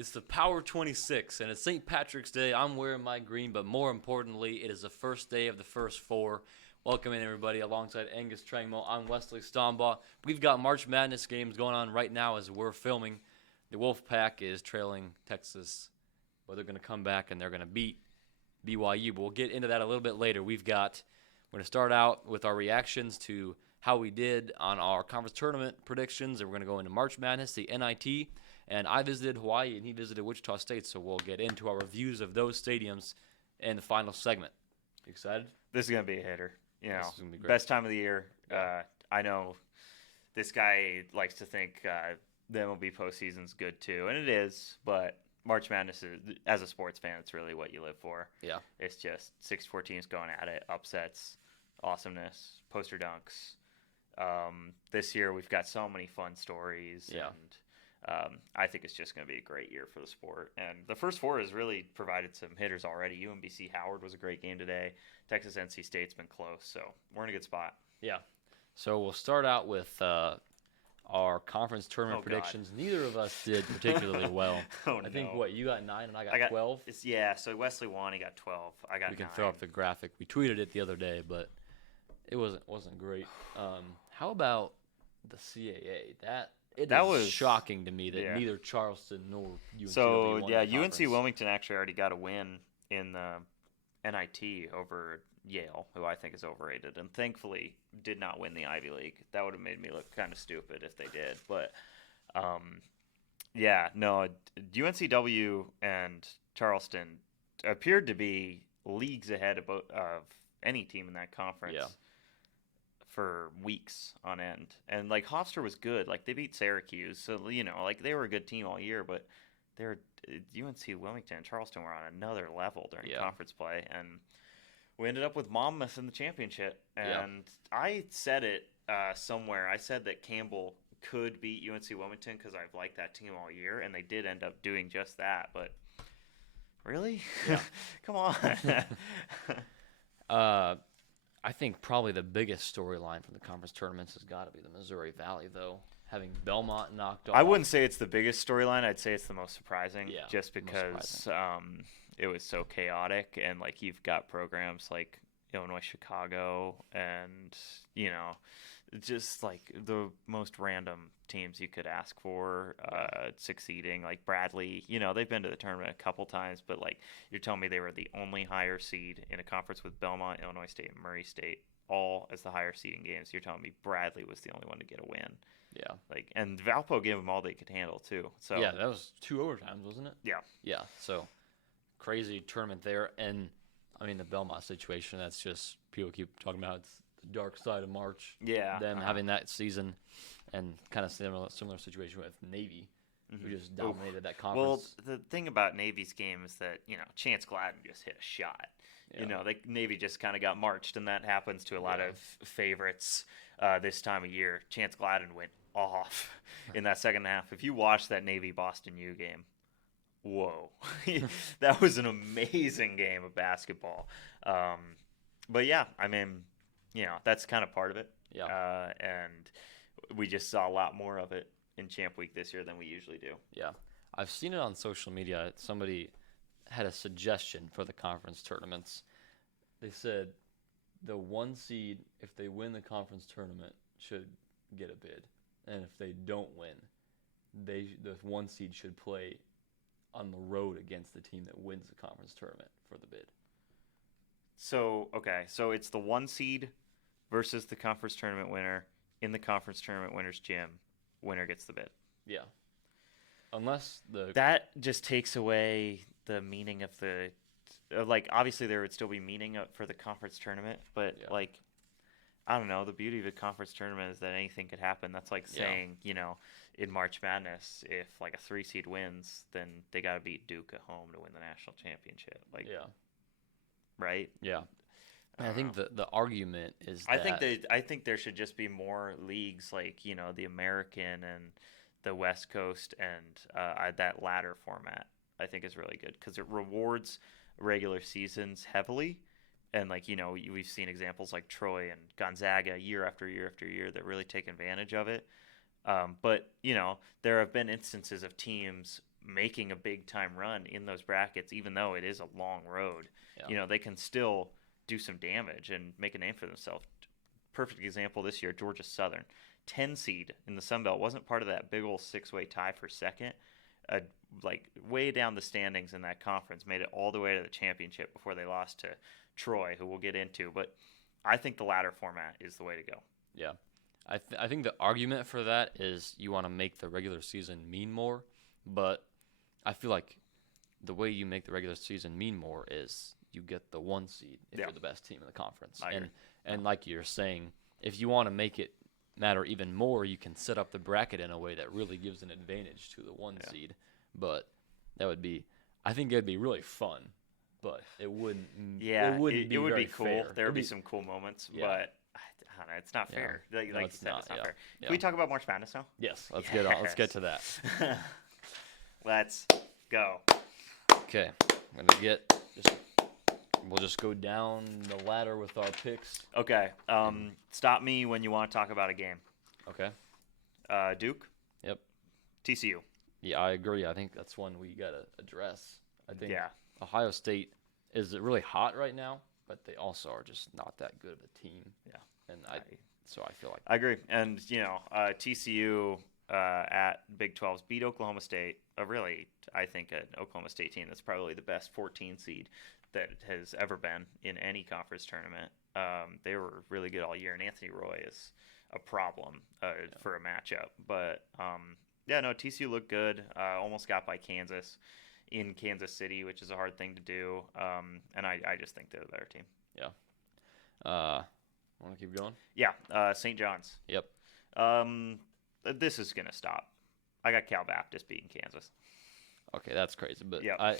It's the Power 26, and it's St. Patrick's Day. I'm wearing my green, but more importantly, it is the first day of the first four. Welcome in, everybody, alongside Angus Trangmo. I'm Wesley Stombaugh. We've got March Madness games going on right now as we're filming. The Wolfpack is trailing Texas, but they're going to come back and they're going to beat BYU. But we'll get into that a little bit later. We're going to start out with our reactions to how we did on our conference tournament predictions, and we're going to go into March Madness, the NIT. And I visited Hawaii, and he visited Wichita State, so we'll get into our reviews of those stadiums in the final segment. You excited? This is going to be a hitter. You know, This is gonna be great. best time of the year. Yeah. I know this guy likes to think the MLB postseason's good too, and it is, but March Madness, as a sports fan, it's really what you live for. Yeah. It's just 64 teams going at it, upsets, awesomeness, poster dunks. This year we've got so many fun stories. Yeah. And I think it's just going to be a great year for the sport. And the first four has really provided some hitters already. UMBC Howard was a great game today. Texas NC State's been close, so we're in a good spot. Yeah. So we'll start out with our conference tournament predictions. Neither of us did particularly well. I think, you got 9 and I got 12? Yeah, so Wesley won. He got 12. I got 9. We can throw up the graphic. We tweeted it the other day, but it wasn't great. How about the CAA? That was shocking to me that neither Charleston nor UNC. So UNC Wilmington actually already got a win in the NIT over Yale, who I think is overrated, and thankfully did not win the Ivy League. That would have made me look kind of stupid if they did. But UNCW and Charleston appeared to be leagues ahead of any team in that conference. Yeah. For weeks on end. And like Hofstra was good. Like they beat Syracuse. So, like they were a good team all year, but UNC Wilmington and Charleston were on another level during conference play. And we ended up with Monmouth in the championship. And I said it somewhere. I said that Campbell could beat UNC Wilmington because I've liked that team all year. And they did end up doing just that. But really? Yeah. Come on. I think probably the biggest storyline from the conference tournaments has got to be the Missouri Valley, though, having Belmont knocked off. I wouldn't say it's the biggest storyline. I'd say it's the most surprising, just most because surprising. It was so chaotic, and like you've got programs like Illinois, Chicago, and just like the most random teams you could ask for succeeding, like Bradley. They've been to the tournament a couple times, but like you're telling me they were the only higher seed in a conference with Belmont, Illinois State, and Murray State, all as the higher seeding games. You're telling me Bradley was the only one to get a win. Yeah. And Valpo gave them all they could handle too. So yeah, that was 2 overtimes, wasn't it? Yeah. Yeah. So crazy tournament there, and I mean the Belmont situation. That's just people keep talking about. It's the dark side of March. Yeah. Them having that season, and kind of similar situation with Navy, who just dominated that conference. Well, the thing about Navy's game is that Chance Gladden just hit a shot. Yeah. Navy just kind of got marched, and that happens to a lot of favorites this time of year. Chance Gladden went off in that second half. If you watch that Navy Boston U game, whoa, that was an amazing game of basketball. But yeah, I mean, that's kind of part of it. Yeah. And we just saw a lot more of it in Champ Week this year than we usually do. Yeah. I've seen it on social media. Somebody had a suggestion for the conference tournaments. They said the 1 seed, if they win the conference tournament, should get a bid. And if they don't win, the 1 seed should play on the road against the team that wins the conference tournament for the bid. So it's the 1 seed versus the conference tournament winner in the conference tournament winner's gym. Winner gets the bid. Yeah. Unless that just takes away the meaning of the obviously there would still be meaning for the conference tournament, but I don't know, the beauty of a conference tournament is that anything could happen. That's like saying, in March Madness, if like a 3 seed wins, then they got to beat Duke at home to win the national championship. Right? Yeah. I think the argument is that I think there should just be more leagues like, the American and the West Coast and that ladder format. I think is really good because it rewards regular seasons heavily. And we've seen examples like Troy and Gonzaga year after year after year that really take advantage of it. But there have been instances of teams making a big time run in those brackets, even though it is a long road. Yeah. They can still do some damage and make a name for themselves. Perfect example this year, Georgia Southern, 10 seed in the Sun Belt, wasn't part of that big old 6-way tie for second. Like way down the standings in that conference, made it all the way to the championship before they lost to Troy, who we'll get into. But I think the ladder format is the way to go. Yeah. I think the argument for that is you want to make the regular season mean more, but I feel like the way you make the regular season mean more is you get the 1 seed if you're the best team in the conference. And like you're saying, if you want to make it matter even more, you can set up the bracket in a way that really gives an advantage to the 1 seed. But that would be, I think it'd be really fun, but it wouldn't. Yeah, it wouldn't be it would very be cool. fair. There would be some cool moments, but I don't know, it's not fair. Like No, you it's said, not, it's not yeah. fair. Yeah. Can we talk about March Madness now? Yes, let's get on. Let's get to that. Let's go. Okay, I'm gonna we'll just go down the ladder with our picks. Okay. Stop me when you want to talk about a game. Okay. Duke. Yep. TCU. Yeah, I agree. I think that's one we gotta address. I think Yeah. Ohio State is really hot right now, but they also are just not that good of a team. Yeah. And so I feel like I agree. And, TCU at Big 12's beat Oklahoma State, I think, an Oklahoma State team that's probably the best 14 seed that has ever been in any conference tournament. They were really good all year, and Anthony Roy is a problem for a matchup. But, TCU looked good. Almost got by Kansas in Kansas City, which is a hard thing to do. And I just think they're the better team. Yeah. Want to keep going? Yeah, St. John's. Yep. This is going to stop. I got Cal Baptist beating Kansas. Okay, that's crazy. But yeah.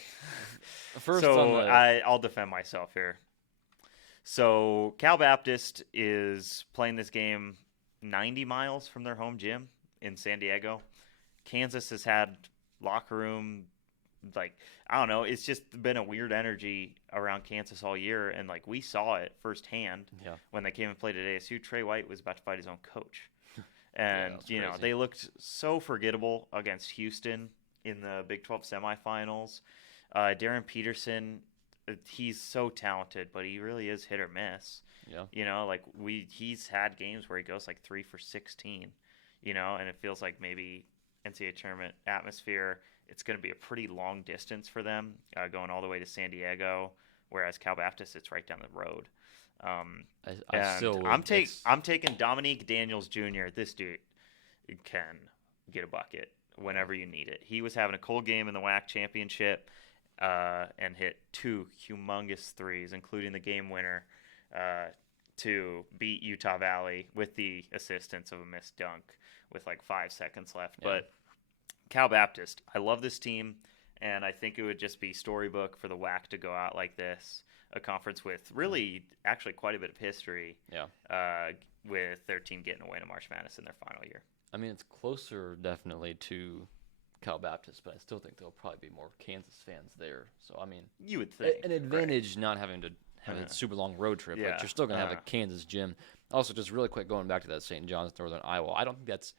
First, I'll defend myself here. So Cal Baptist is playing this game 90 miles from their home gym in San Diego. Kansas has had locker room, I don't know. It's just been a weird energy around Kansas all year, and we saw it firsthand when they came and played at ASU. Trey White was about to fight his own coach, and they looked so forgettable against Houston in the Big 12 semifinals. Darren Peterson, he's so talented, but he really is hit or miss. Yeah. He's had games where he goes 3 for 16, and it feels like maybe NCAA tournament atmosphere, it's going to be a pretty long distance for them going all the way to San Diego, whereas Cal Baptist, it's right down the road. I'm taking Dominique Daniels Jr. This dude can get a bucket whenever you need it. He was having a cold game in the WAC championship and hit 2 humongous threes, including the game winner to beat Utah Valley with the assistance of a missed dunk with 5 seconds left. Yeah. But Cal Baptist, I love this team, and I think it would just be storybook for the WAC to go out like this, a conference with really actually quite a bit of history. With their team getting away to March Madness in their final year. I mean, it's closer definitely to Cal Baptist, but I still think there'll probably be more Kansas fans there. So, I mean, you would think an advantage not having to have a super long road trip. But you're still going to have a Kansas gym. Also, just really quick, going back to that St. John's, Northern Iowa, I don't think that's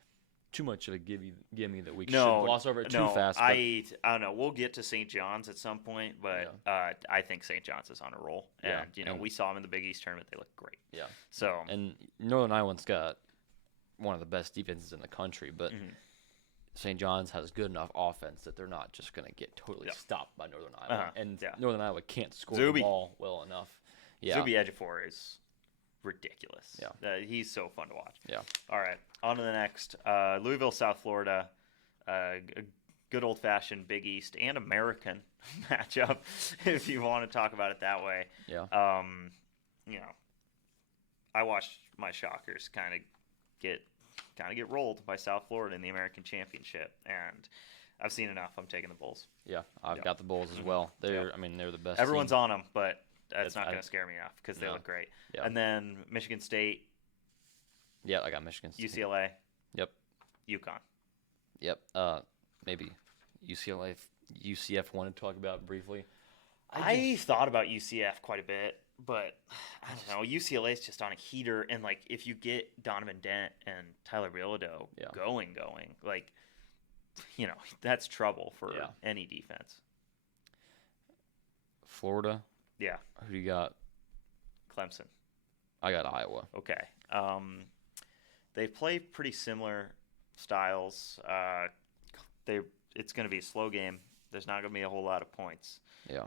too much of a gimme that we should gloss over it too fast. But I don't know. We'll get to St. John's at some point, but I think St. John's is on a roll. And, we saw them in the Big East tournament. They look great. Yeah. So and Northern Iowa's got one of the best defenses in the country, but St. John's has good enough offense that they're not just going to get totally stopped by Northern Iowa. And Northern Iowa can't score the ball well enough. Yeah. Zuby Ejiofor is ridiculous. Yeah. He's so fun to watch. Yeah. All right. On to the next. Louisville, South Florida. A good old-fashioned Big East and American matchup, if you want to talk about it that way. Yeah. I watched my Shockers kind of get rolled by South Florida in the American Championship, and I've seen enough. I'm taking the Bulls. Yeah, I've got the Bulls as well. They're the best. Everyone's on them, but that's not going to scare me enough because they look great. Yeah. And then Michigan State. Yeah, I got Michigan State. UCLA. Yep. UConn. Yep. Maybe UCF want to talk about briefly. I thought about UCF quite a bit, but I don't know. UCLA is just on a heater, and if you get Donovan Dent and Tyler Bilodeau going, that's trouble for Yeah. any defense. Florida. Yeah, Who do you got? Clemson. I got Iowa. Okay. They play pretty similar styles. It's going to be a slow game. There's not going to be a whole lot of points. Yeah.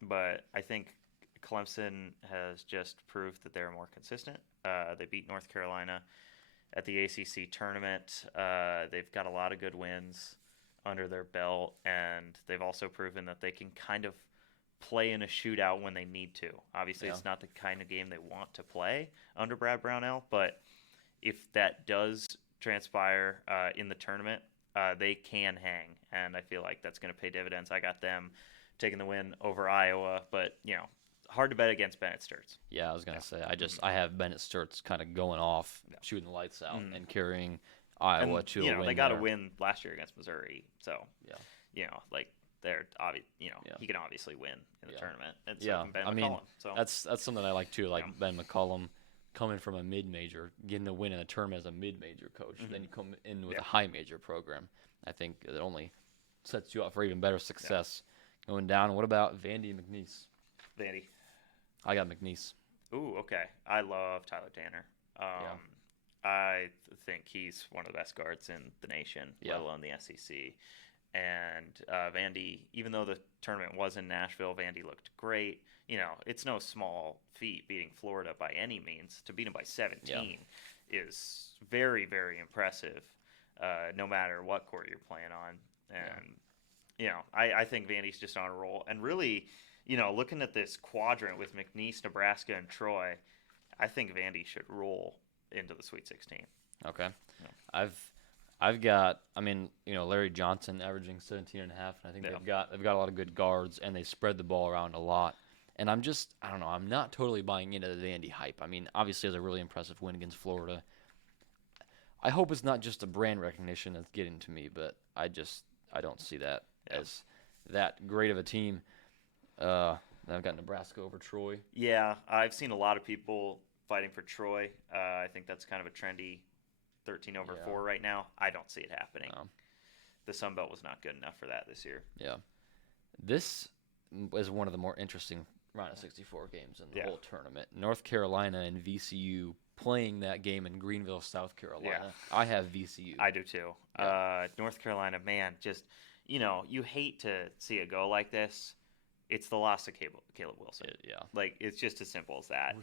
But I think Clemson has just proved that they're more consistent. They beat North Carolina at the ACC tournament. They've got a lot of good wins under their belt, and they've also proven that they can kind of play in a shootout when they need to. Obviously, It's not the kind of game they want to play under Brad Brownell, but if that does transpire in the tournament, they can hang, and I feel like that's going to pay dividends. I got them taking the win over Iowa, but hard to bet against Bennett Sturts. Yeah, I was gonna say I have Bennett Sturts kind of going off, shooting the lights out, and carrying Iowa to a win. They got a there. win last year against Missouri, so they're obvious. He can obviously win in the tournament, and so can Ben McCollum. So that's something I like too. Like Ben McCollum coming from a mid-major, getting a win in a tournament as a mid-major coach, then you come in with a high-major program. I think it only sets you up for even better success going down. What about Vandy and McNeese? Vandy. I got McNeese. Ooh, okay. I love Tyler Tanner. I think he's one of the best guards in the nation, let alone the SEC. And Vandy, even though the tournament was in Nashville, Vandy looked great. It's no small feat beating Florida by any means. To beat them by 17 is very, very impressive, no matter what court you're playing on. And, I think Vandy's just on a roll. And really, looking at this quadrant with McNeese, Nebraska, and Troy, I think Vandy should roll into the Sweet 16. Okay. Yeah. I've got, Larry Johnson averaging 17 and a half, and I think they've got a lot of good guards, and they spread the ball around a lot. And I don't know, I'm not totally buying into the Vandy hype. Obviously, it was a really impressive win against Florida. I hope it's not just a brand recognition that's getting to me, but I don't see that as that great of a team. I've got Nebraska over Troy. Yeah, I've seen a lot of people fighting for Troy. I think that's kind of a trendy 13 over 4 right now. I don't see it happening. The Sun Belt was not good enough for that this year. Yeah. This was one of the more interesting round of 64 games in the whole tournament. North Carolina and VCU playing that game in Greenville, South Carolina. Yeah. I have VCU. I do too. Yeah. North Carolina, man, just, you hate to see it go like this. It's the loss of Caleb Wilson. It's just as simple as that.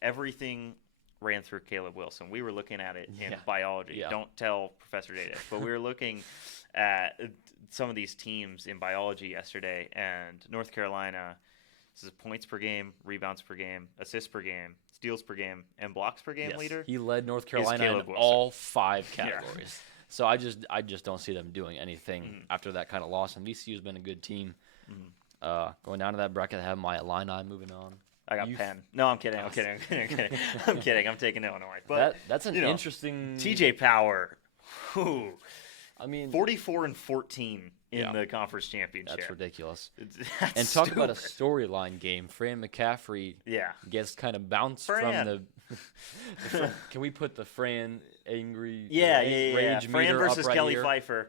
Everything ran through Caleb Wilson. We were looking at it in biology. Yeah. Don't tell Professor Data. But we were looking at some of these teams in biology yesterday, and North Carolina, this is points per game, rebounds per game, assists per game, steals per game, and blocks per game leader. He led North Carolina in all 5 categories. So I just don't see them doing anything after that kind of loss. And VCU's been a good team. Going down to that bracket, I have my Illini moving on. I got Penn. No, I'm kidding. I'm kidding. I'm taking Illinois. But that's an interesting. TJ Power. Whew. 44 and 14 in the conference championship. That's ridiculous. That's and talk stupid. about a storyline game. Fran McCaffrey gets kind of bounced from the. Can we put the Fran angry rage Fran meter versus up right Kelly here? Pfeiffer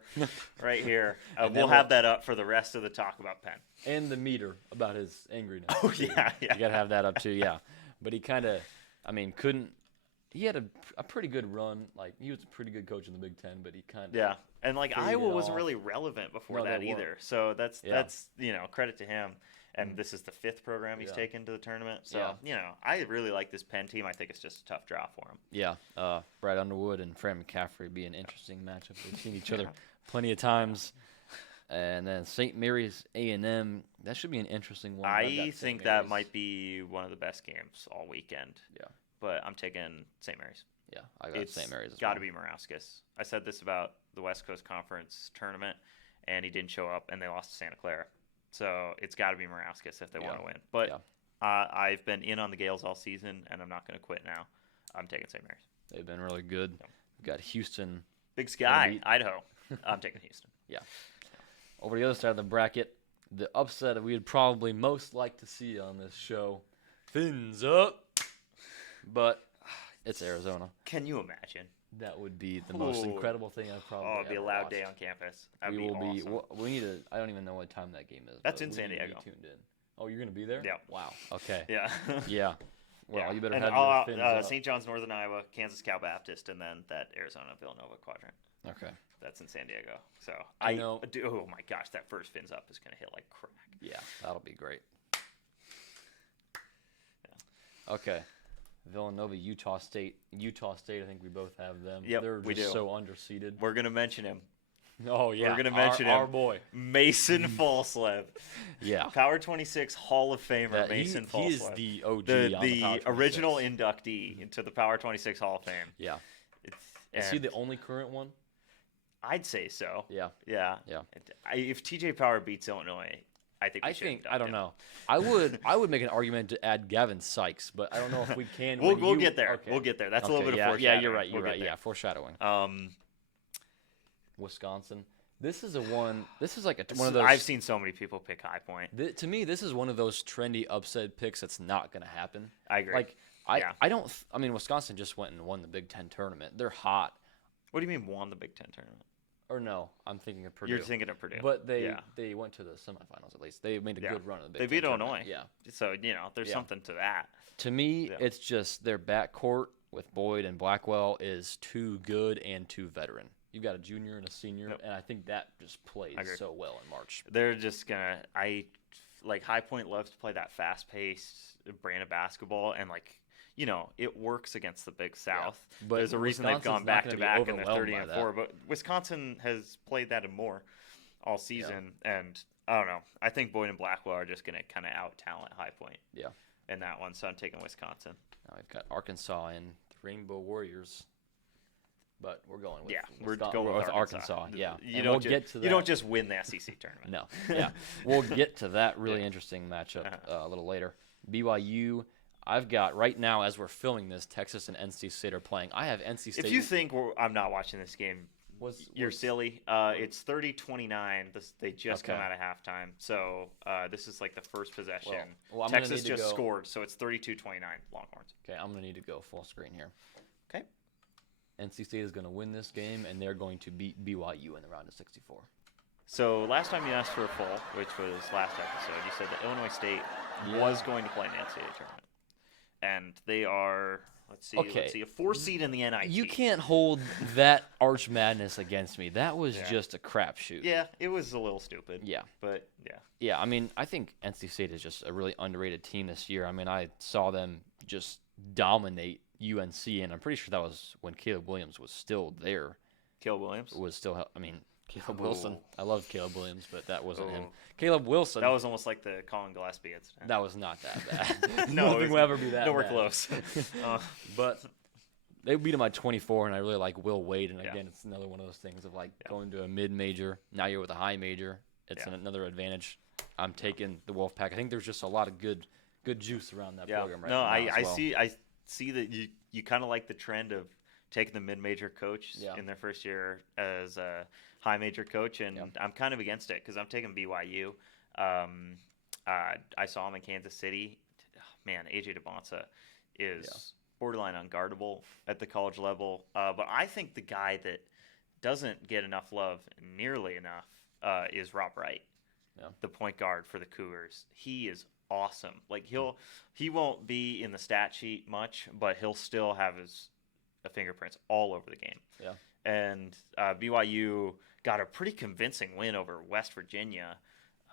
right here. We'll have that up for the rest of the talk about Penn. And the meter about his angriness. Oh, yeah. You got to have that up too, yeah. But he kind of, couldn't. He had a pretty good run. He was a pretty good coach in the Big Ten, but he kind of. Yeah. And Iowa wasn't really relevant before that either. Weren't. So that's credit to him. And this is the 5th program he's taken to the tournament. So, I really like this Penn team. I think it's just a tough draw for him. Yeah. Brad Underwood and Fran McCaffrey would be an interesting matchup. They've seen each other plenty of times. And then St. Mary's A&M, that should be an interesting one. I think that might be one of the best games all weekend. Yeah. But I'm taking St. Mary's. Yeah, I got St. Mary's as well. Got to be Morauskas. I said this about the West Coast Conference tournament, and he didn't show up, and they lost to Santa Clara. So it's got to be Morauskas if they want to win. But I've been in on the Gales all season, and I'm not going to quit now. I'm taking St. Mary's. They've been really good. Yeah. We've got Houston. Big Sky, Idaho. I'm taking Houston. Yeah. Over the other side of the bracket, the upset that we would probably most like to see on this show, Fins up. But it's Arizona. Can you imagine? That would be the most Ooh. incredible thing I've probably Oh, it'd be a ever loud watched. day on campus. That'd We be will be. awesome. We need to. I don't even know what time that game is. That's but in we San need to be Diego. tuned in. Oh, you're gonna be there? Yeah. Wow. Okay. Yeah. Yeah. Well, Yeah. you better and have your fins up. St. John's, Northern Iowa, Kansas Cal Baptist, and then that Arizona Villanova quadrant. Okay. That's in San Diego. So I know. Oh my gosh, that first fins up is gonna hit like crack. Yeah, that'll be great. Yeah. Okay. Villanova, Utah State. Utah State, I think we both have them. Yep, They're we just do. so underseeded. We're gonna mention him. Oh yeah. We're gonna mention our him. boy. Mason Falslev. Yeah. Power 26 Hall of Famer That- Mason he is Falslev. the OG the on the Power 26. original inductee into the Power 26 Hall of Fame. Yeah. It's, Is he and the only current one? I'd say so. Yeah. Yeah. Yeah. If TJ Power beats Illinois, I think we should induct I don't him. know. I would make an argument to add Gavin Sykes, but I don't know if we can. We'll get there. Okay. We'll get there. That's a Okay, little bit yeah, of foreshadowing. Yeah, you're right. You're We'll right. get Yeah, foreshadowing. there. Wisconsin. This is one. This is like one of those. I've seen so many people pick High Point. To me, this is one of those trendy upset picks that's not going to happen. I agree. Like Yeah. I don't. I mean, Wisconsin just went and won the Big Ten tournament. They're hot. What do you mean won the Big Ten tournament? Or no, I'm thinking of Purdue. You're thinking of Purdue. But they Yeah. went to the semifinals at least. They made a Yeah. good run of the They Big beat Ten tournament. Illinois. Yeah. So, there's Yeah. something to that. To me, Yeah. it's just their backcourt with Boyd and Blackwell is too good and too veteran. You've got a junior and a senior, Yep. and I think that just plays I agree. so well in March. They're just going to – High Point loves to play that fast-paced brand of basketball, and, it works against the Big South. But There's a reason they've gone Wisconsin's not gonna be back-to-back and they're overwhelmed 30 by and that. 4. But Wisconsin has played that and more all season, and I don't know. I think Boyd and Blackwell are just going to kind of out-talent High Point Yeah. in that one, so I'm taking Wisconsin. Now we've got Arkansas and the Rainbow Warriors, but we're going with We're Wisconsin- going with Arkansas. Yeah, You and don't we'll ju- get to that. You don't just win the SEC tournament. No, yeah, we'll get to that really Yeah. interesting matchup Uh-huh. a little later. BYU, I've got right now as we're filming this, Texas and NC State are playing. I have NC State. If you think I'm not watching this game, you're was- silly. It's 30-29. They just come Okay. out of halftime. So this is like the first possession. well, I'm gonna Texas need to just go- scored, so it's 32-29 Longhorns. Okay, I'm gonna need to go full screen here. Okay. NC State is gonna win this game, and they're going to beat BYU in the round of 64. So last time you asked for a poll, which was last episode, you said that Illinois State was going to play in the NCAA tournament. And they are, let's see, a 4 seed in the NIT. You can't hold that Arch Madness against me. That was Yeah. just a crapshoot. Yeah, it was a little stupid. Yeah. But, yeah. Yeah, I mean, I think NC State is just a really underrated team this year. I mean, I saw them just dominate UNC, and I'm pretty sure that was when Caleb Williams was still there. Caleb Williams? Caleb Wilson. I love Caleb Williams, but that wasn't him. Oh. Caleb Wilson. That was almost like the Colin Gillespie incident. That was not that bad. No, Nothing will ever be that nowhere bad. close. But they beat him by 24, and I really like Will Wade. And Yeah. again, it's another one of those things of going to a mid-major. Now you're with a high major. It's another advantage. I'm taking the Wolfpack. I think there's just a lot of good juice around that program right now. I as well. see that you kind of like the trend of taking the mid-major coach Yeah. in their first year as a high major coach, and I'm kind of against it because I'm taking BYU. I saw him in Kansas City. Man, AJ DeBonsa is borderline unguardable at the college level. But I think the guy that doesn't get enough love nearly enough is Rob Wright, the point guard for the Cougars. He is awesome. Like he won't be in the stat sheet much, but he'll still have his fingerprints all over the game. Yeah. And BYU got a pretty convincing win over West Virginia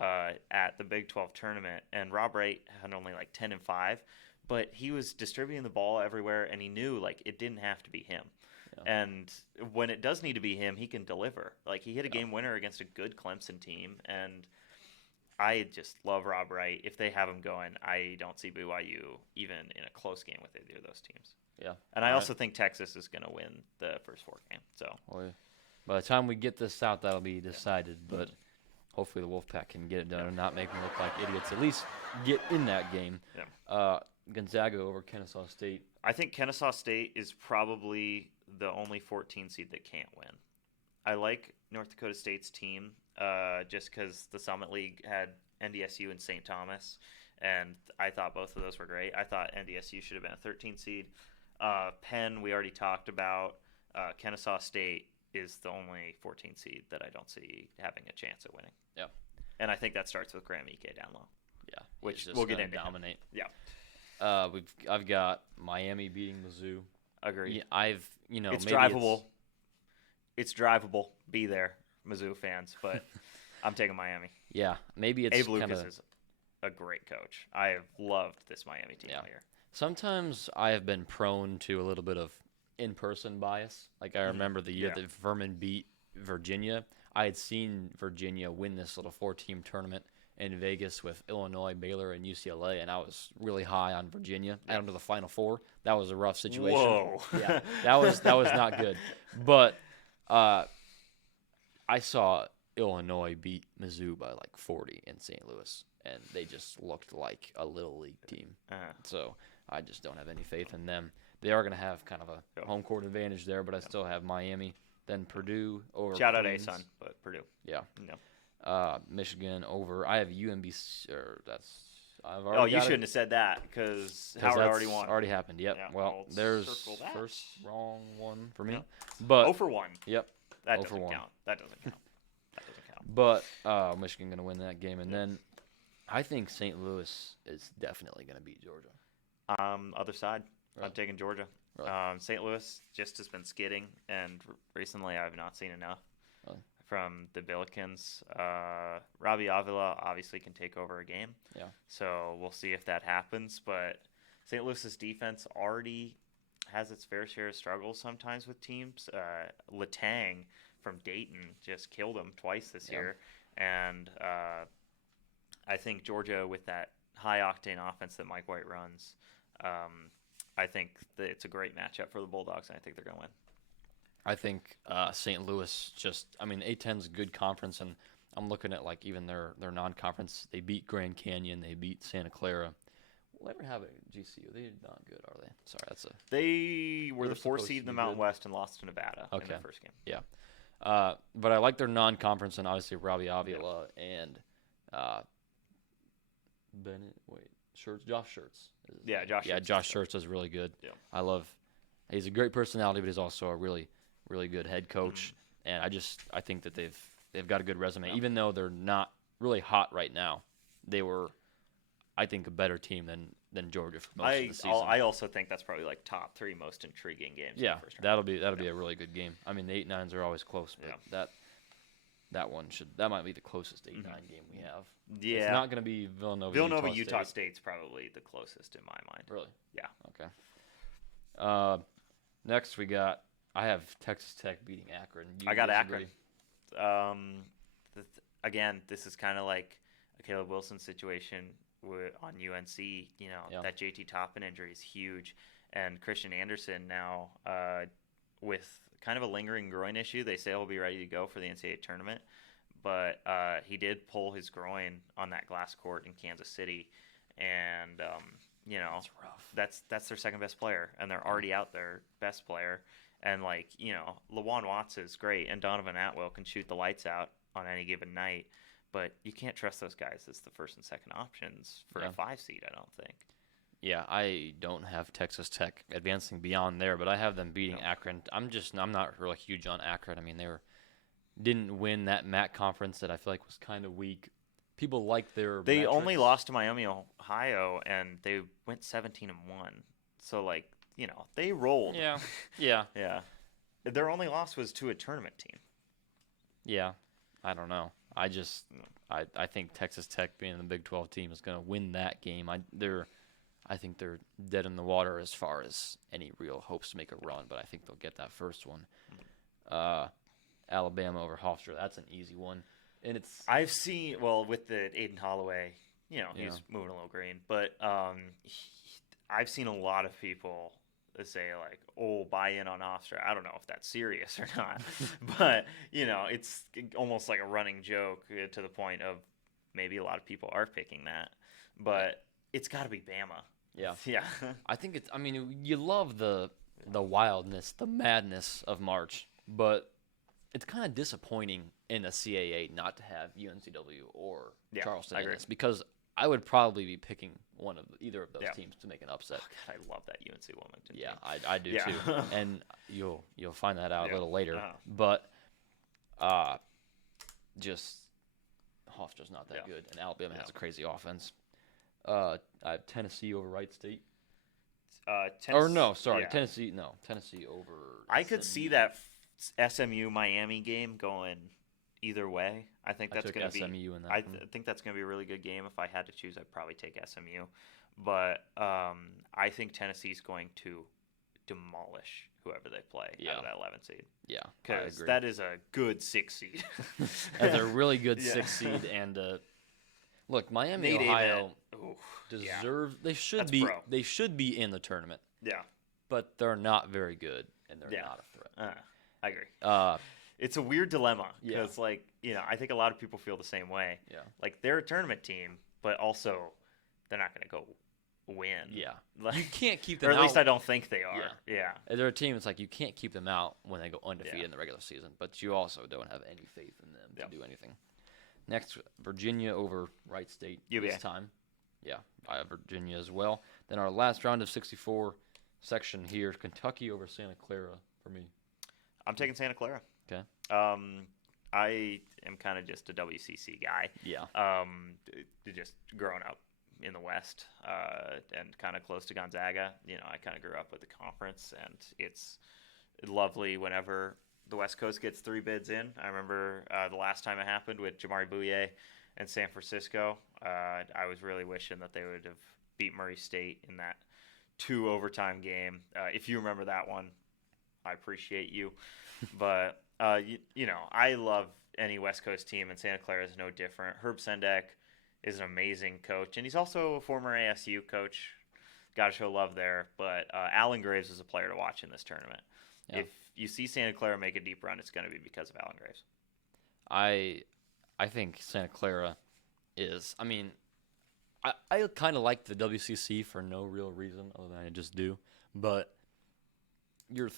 at the Big 12 tournament, and Rob Wright had only like 10-5, but he was distributing the ball everywhere, and he knew it didn't have to be him. Yeah. And when it does need to be him, he can deliver. Like he hit a game winner against a good Clemson team, and I just love Rob Wright. If they have him going, I don't see BYU even in a close game with either of those teams. Yeah. And I also think Texas is going to win the first 4 games. So by the time we get this out, that'll be decided. But hopefully the Wolfpack can get it done and not make them look like idiots. At least get in that game. Yeah. Gonzaga over Kennesaw State. I think Kennesaw State is probably the only 14 seed that can't win. I like North Dakota State's team just because the Summit League had NDSU and St. Thomas, and I thought both of those were great. I thought NDSU should have been a 13 seed. Penn, we already talked about. Kennesaw State is the only 14 seed that I don't see having a chance at winning. Yeah. And I think that starts with Graham Ike down low. Yeah, Which he's we'll just get gonna into. dominate. Yeah. I've got Miami beating Mizzou. Agreed. Yeah, It's maybe drivable. It's drivable. Be there, Mizzou fans. But I'm taking Miami. Yeah, maybe it's Abe Lucas kinda, is a great coach. I have loved this Miami team all year. Sometimes I have been prone to a little bit of in-person bias. Like I remember the year that Furman beat Virginia. I had seen Virginia win this little 4-team tournament in Vegas with Illinois, Baylor, and UCLA, and I was really high on Virginia. Out into the Final Four. That was a rough situation. Whoa. Yeah, that was not good. But I saw Illinois beat Mizzou by like 40 in St. Louis, and they just looked like a little league team. So I just don't have any faith in them. They are going to have kind of a home court advantage there, but I still have Miami. Then Purdue over Shout out Queens. A-Sun, but Purdue. Yeah. No. Michigan over. I have UMBC. I've Oh, already you got shouldn't have said that because Howard that's already won. Already happened. Yep. Yeah, Well, let's there's circle that. first wrong one for me. Yeah. But 0 for 1. Yep. That 0 doesn't for 1. count. That doesn't count. That doesn't count. But Michigan going to win that game, and then I think St. Louis is definitely going to beat Georgia. Other side. Really? I'm taking Georgia. Really? St. Louis just has been skidding, and recently I've not seen enough Really? from the Billikens. Robbie Avila obviously can take over a game. Yeah. So we'll see if that happens. But St. Louis's defense already has its fair share of struggles sometimes with teams. Letang from Dayton just killed them twice this year. And I think Georgia, with that high-octane offense that Mike White runs, I think that it's a great matchup for the Bulldogs, and I think they're going to win. I think St. Louis A-10's a good conference, and I'm looking at like even their non-conference. They beat Grand Canyon, they beat Santa Clara. Will they ever have a GCU? They're not good, are they? Sorry, They were They're the 4th supposed seed to in the be Mountain good. West and lost to Nevada in Okay. their first game. Yeah. But I like their non-conference, and obviously Robbie Avila and Josh Schertz. Josh Schertz is really good. Yeah. He's a great personality, but he's also a really, really good head coach. And I think that they've got a good resume. Even though they're not really hot right now, they were, I think, a better team than Georgia for most of the season. I also think that's probably like top 3 most intriguing games. Yeah, in the first round. that'll be a really good game. I mean, the 8-9s are always close, but that might be the closest 8-9 game we have. Yeah, It's not going to be Villanova Utah State's probably the closest in my mind. Really? Yeah. Okay. Next I have Texas Tech beating Akron. I got Akron. Again, this is kind of like a Caleb Wilson situation on UNC. You know, that JT Toppin injury is huge, and Christian Anderson now with kind of a lingering groin issue. They say he'll be ready to go for the NCAA tournament, but he did pull his groin on that glass court in Kansas City, and you know, That's rough. That's their second best player, and they're already out their best player. And like, you know, Lawan Watts is great, and Donovan Atwell can shoot the lights out on any given night, but you can't trust those guys as the first and second options for a 5 seed. I don't think. Yeah, I don't have Texas Tech advancing beyond there, but I have them beating Akron. I'm not really huge on Akron. I mean, didn't win that MAC conference that I feel like was kind of weak. People like their. They metrics. only lost to Miami, Ohio, and they went 17-1. So like, you know, they rolled. Yeah. Yeah. Their only loss was to a tournament team. Yeah. I don't know. I think Texas Tech being the Big 12 team is going to win that game. I think they're dead in the water as far as any real hopes to make a run, but I think they'll get that first one. Alabama over Hofstra, that's an easy one. And I've seen, with the Aiden Holloway, you know, he's moving a little green, but I've seen a lot of people say like, oh, buy in on Hofstra. I don't know if that's serious or not, but you know, it's almost like a running joke to the point of maybe a lot of people are picking that, but it's got to be Bama. Yeah. I think you love the wildness, the madness of March, but it's kind of disappointing in a CAA not to have UNCW or Charleston in this, because I would probably be picking either of those Yeah. teams to make an upset. Oh, God, I love that UNC Wilmington Yeah, team. I do Yeah. too, and you'll find that out a Yeah. little later. Uh-huh. But just Hofstra's not that Yeah. good, and Alabama has Yeah. a crazy offense. I have Tennessee over Wright State. Or no, sorry, yeah. Tennessee. No, Tennessee over. I could see SMU. that SMU Miami game going either way. I think I that's took going to be. SMU in that. I one. think that's going to be a really good game. If I had to choose, I'd probably take SMU. But I think Tennessee's going to demolish whoever they play out of that 11 seed. Yeah, I Because agree. that is a good 6 seed. That's a really good Yeah. 6 seed, and look, Miami, Nate Ohio Ooh, deserve. They should That's be. pro. They should be in the tournament, yeah. but they're not very good, and they're Yeah. not a threat. I agree. It's It's a weird dilemma Yeah. because, I think a lot of people feel the same way. yeah, Like, they're a tournament team, but also they're not going to go win. yeah. Like, You can't keep them or at out. least I don't think they are. Yeah. They're a team. It's like you can't keep them out when they go undefeated Yeah. in the regular season, but you also don't have any faith in them Yeah. to do anything. Next, Virginia over Wright State UVA. this time. Yeah, I have Virginia as well. Then our last round of 64 section here, Kentucky over Santa Clara for me. I'm taking Santa Clara. Okay. I am kind of just a WCC guy. Yeah. Just growing up in the West and kind of close to Gonzaga. I kind of grew up with the conference, and it's lovely whenever the West Coast gets 3 bids in. I remember the last time it happened with Jamari Bouye and San Francisco. I was really wishing that they would have beat Murray State in that 2 overtime game. If you remember that one, I appreciate you. But, I love any West Coast team, and Santa Clara is no different. Herb Sendek is an amazing coach, and he's also a former ASU coach. Got to show love there. But Alan Graves is a player to watch in this tournament. Yeah. If you see Santa Clara make a deep run, it's going to be because of Alan Graves. I think Santa Clara is. I mean, I kind of like the WCC for no real reason other than I just do. But you're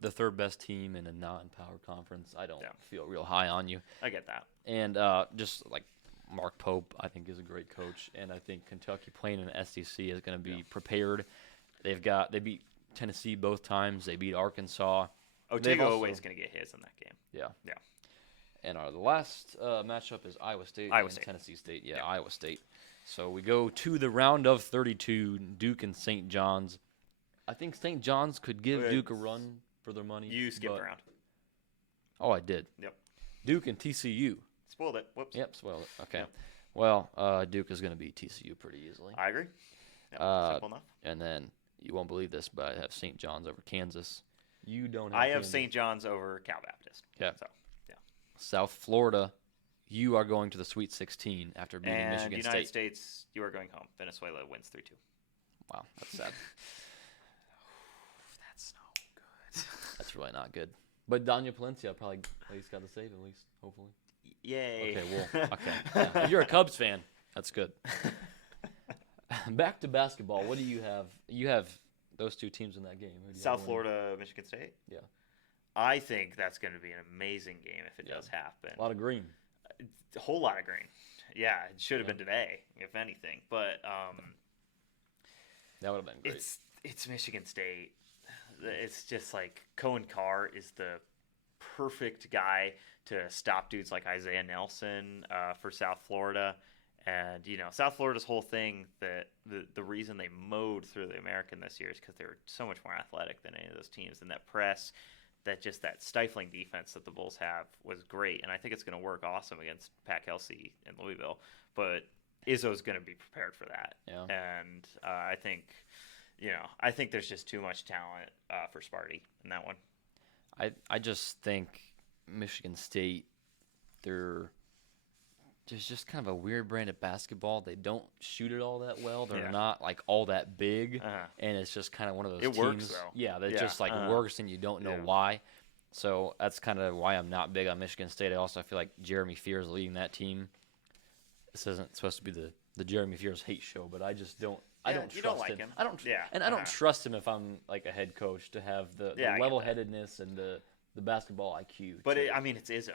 the third best team in a non-power conference. I don't feel real high on you. I get that. And just like Mark Pope, I think is a great coach, and I think Kentucky playing in SEC is going to be prepared. They beat Tennessee both times. They beat Arkansas. Otego always going to get his in that game. Yeah. Yeah. And the last matchup is Iowa State and Tennessee State. Yeah, Iowa State. So we go to the round of 32, Duke and St. John's. I think St. John's could give Duke a run for their money. You skipped around. Oh, I did. Yep. Duke and TCU. Spoiled it. Whoops. Yep, spoiled it. Okay. Yep. Well, Duke is going to beat TCU pretty easily. I agree. Yep, simple enough. And then you won't believe this, but I have St. John's over Kansas. You don't have I have Kansas. St. John's over Cal Baptist. Yeah. So, South Florida, you are going to the Sweet 16 after beating and Michigan United State. States, you are going home. Venezuela wins 3-2. Wow, that's sad. That's no good. That's really not good. But Danya Palencia probably at least got the save, at least, hopefully. Yay. Okay, well, okay. Yeah. If you're a Cubs fan, that's good. Back to basketball. What do you have? You have those two teams in that game. Who do you South have winning? Florida, Michigan State? Yeah. I think that's going to be an amazing game if it does happen. A lot of green. A whole lot of green. Yeah, it should have been today, if anything. But That would have been great. it's Michigan State. It's just like Cohen Carr is the perfect guy to stop dudes like Isaiah Nelson for South Florida. And, South Florida's whole thing, that the reason they mowed through the American this year is because they were so much more athletic than any of those teams. And that press, that stifling defense that the Bulls have was great. And I think it's going to work awesome against Pat Kelsey in Louisville. But Izzo's going to be prepared for that. Yeah. And I think there's just too much talent for Sparty in that one. I just think Michigan State, there's just kind of a weird brand of basketball. They don't shoot it all that well. They're not like all that big, and it's just kind of one of those teams. It works, though. Yeah, that just like works, and you don't know why. So that's kind of why I'm not big on Michigan State. I also feel like Jeremy Fears leading that team. This isn't supposed to be the Jeremy Fears hate show, but I just don't. I don't you trust don't like him. I don't. Yeah. And I don't trust him if I'm like a head coach to have the level-headedness and the basketball IQ. But it's Izzo.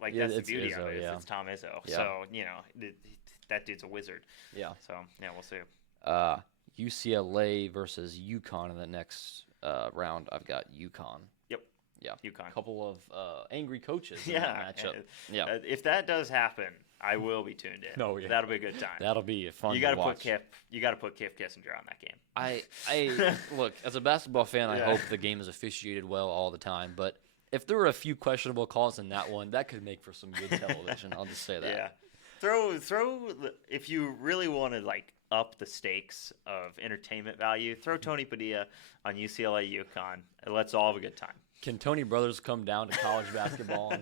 Like, Yeah, that's the it's beauty of Izzo, it. yeah. It's Tom Izzo. Yeah. So, that dude's a wizard. Yeah. So yeah, we'll see. UCLA versus UConn in the next round. I've got UConn. Yep. Yeah. UConn. A couple of angry coaches in Yeah. that matchup. Yeah. If that does happen, I will be tuned in. Oh, yeah. That'll be a good time. That'll be fun You to got to watch. You got to put Kip Kissinger on that game. I look, as a basketball fan, I Yeah. hope the game is officiated well all the time. But if there were a few questionable calls in that one, that could make for some good television. I'll just say that. Yeah. If you really want to like up the stakes of entertainment value, throw Tony Padilla on UCLA UConn and let's all have a good time. Can Tony Brothers come down to college basketball?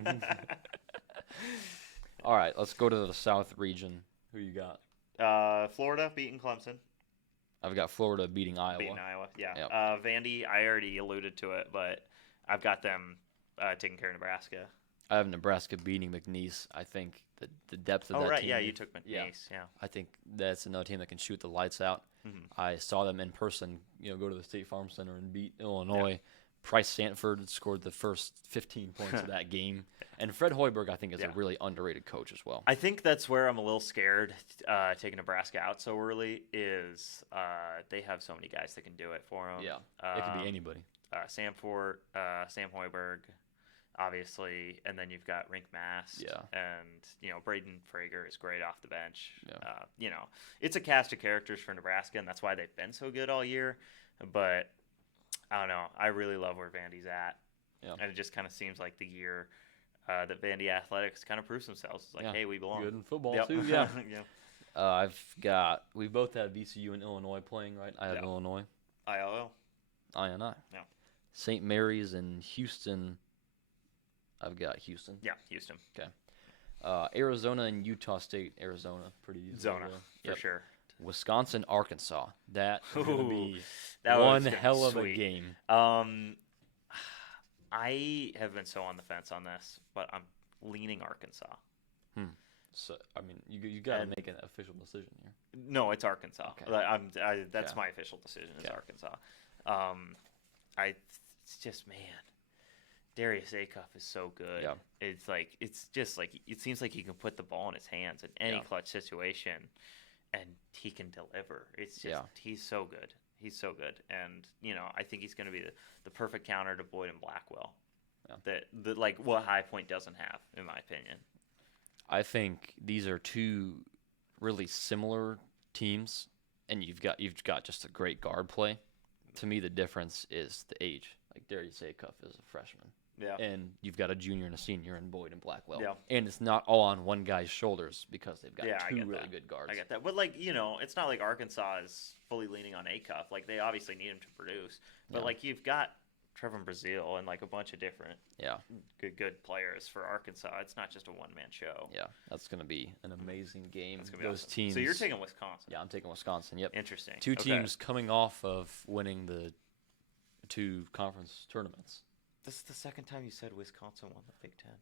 All right, let's go to the South region. Who you got? Florida beating Clemson. I've got Florida beating Iowa. Beating Iowa, yeah. Yep. Vandy, I already alluded to it, but I've got them taking care of Nebraska. I have Nebraska beating McNeese. I think the depth of that right, team. yeah, you took McNeese, yeah. I think that's another team that can shoot the lights out. Mhm. I saw them in person, go to the State Farm Center and beat Illinois. Yeah. Price Sanford scored the first 15 points of that game. And Fred Hoiberg, I think, is a really underrated coach as well. I think that's where I'm a little scared taking Nebraska out so early is they have so many guys that can do it for them. Yeah, it could be anybody. Sam Hoiberg, obviously, and then you've got Rink Mast. Yeah. And, Braden Frager is great off the bench. Yeah. It's a cast of characters for Nebraska, and that's why they've been so good all year. But I don't know. I really love where Vandy's at. Yeah. And it just kind of seems like the year that Vandy Athletics kind of proves themselves. It's like, hey, we belong. Good in football, Yep. too, yeah. Yeah. We both have VCU and Illinois playing, right? I have Illinois. ILL. INI. Yeah. St. Mary's and Houston. I've got Houston. Yeah, Houston. Okay. Arizona and Utah State. Arizona, pretty easy. Zona, for sure. Wisconsin, Arkansas. That is going to be that one was gonna hell be of sweet. a game. I have been so on the fence on this, but I'm leaning Arkansas. So, I mean, you got to make an official decision here. No, it's Arkansas. Okay. That's my official decision is Arkansas. It's just, man, Darius Acuff is so good. Yeah. It's just like it seems like he can put the ball in his hands in any clutch situation, and he can deliver. It's just he's so good. He's so good, and I think he's going to be the perfect counter to Boyd and Blackwell. Yeah. That what High Point doesn't have, in my opinion. I think these are two really similar teams, and you've got just a great guard play. To me, the difference is the age. Like Darius Acuff is a freshman. Yeah. And you've got a junior and a senior in Boyd and Blackwell. Yeah. And it's not all on one guy's shoulders because they've got two really good guards. I get that. But, it's not like Arkansas is fully leaning on Acuff. Like, they obviously need him to produce. But, you've got Trevor Brazile and, a bunch of different good players for Arkansas. It's not just a one-man show. Yeah, that's going to be an amazing game. That's gonna be Those awesome. teams. So you're taking Wisconsin. Yeah, I'm taking Wisconsin. Yep. Interesting. Two teams coming off of winning the two conference tournaments. This is the second time you said Wisconsin won the Big Ten.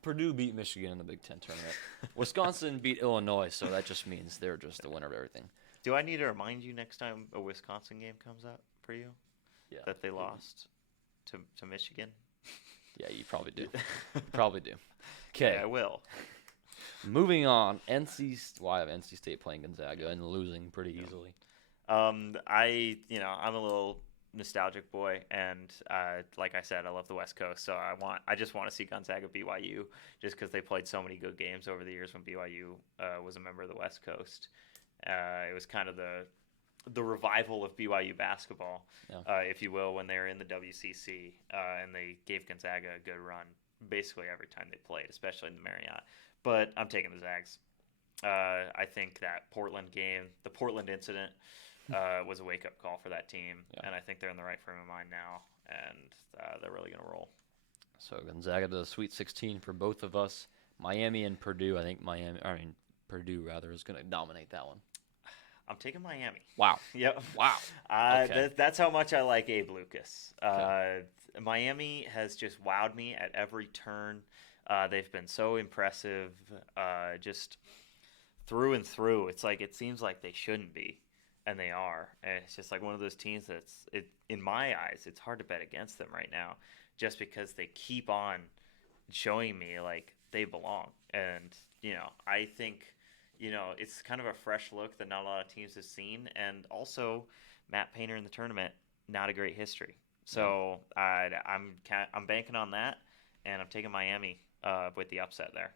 Purdue beat Michigan in the Big Ten tournament. Wisconsin beat Illinois, so that just means they're just the winner of everything. Do I need to remind you next time a Wisconsin game comes up for you? Yeah. That they lost to Michigan? Yeah, you probably do. Probably do. Okay. Yeah, I will. Moving on. I have NC State playing Gonzaga and losing pretty easily. I'm a little nostalgic boy, and like I said, I love the West Coast, so I just want to see Gonzaga BYU just because they played so many good games over the years when BYU was a member of the West Coast. It was kind of the revival of BYU basketball, if you will, when they were in the WCC, and they gave Gonzaga a good run basically every time they played, especially in the Marriott. But I'm taking the Zags. I think that Portland game, the Portland incident, was a wake-up call for that team, and I think they're in the right frame of mind now, and they're really going to roll. So Gonzaga to the Sweet 16 for both of us. Miami and Purdue. I think Purdue is going to dominate that one. I'm taking Miami. Wow. Yep. Wow. Okay. That's how much I like Abe Lucas. Miami has just wowed me at every turn. They've been so impressive, just through and through. It's like it seems like they shouldn't be, and they are. And it's just like one of those teams in my eyes, it's hard to bet against them right now, just because they keep on showing me like they belong. And, I think, it's kind of a fresh look that not a lot of teams have seen. And also, Matt Painter in the tournament, not a great history. So I'm banking on that, and I'm taking Miami with the upset there.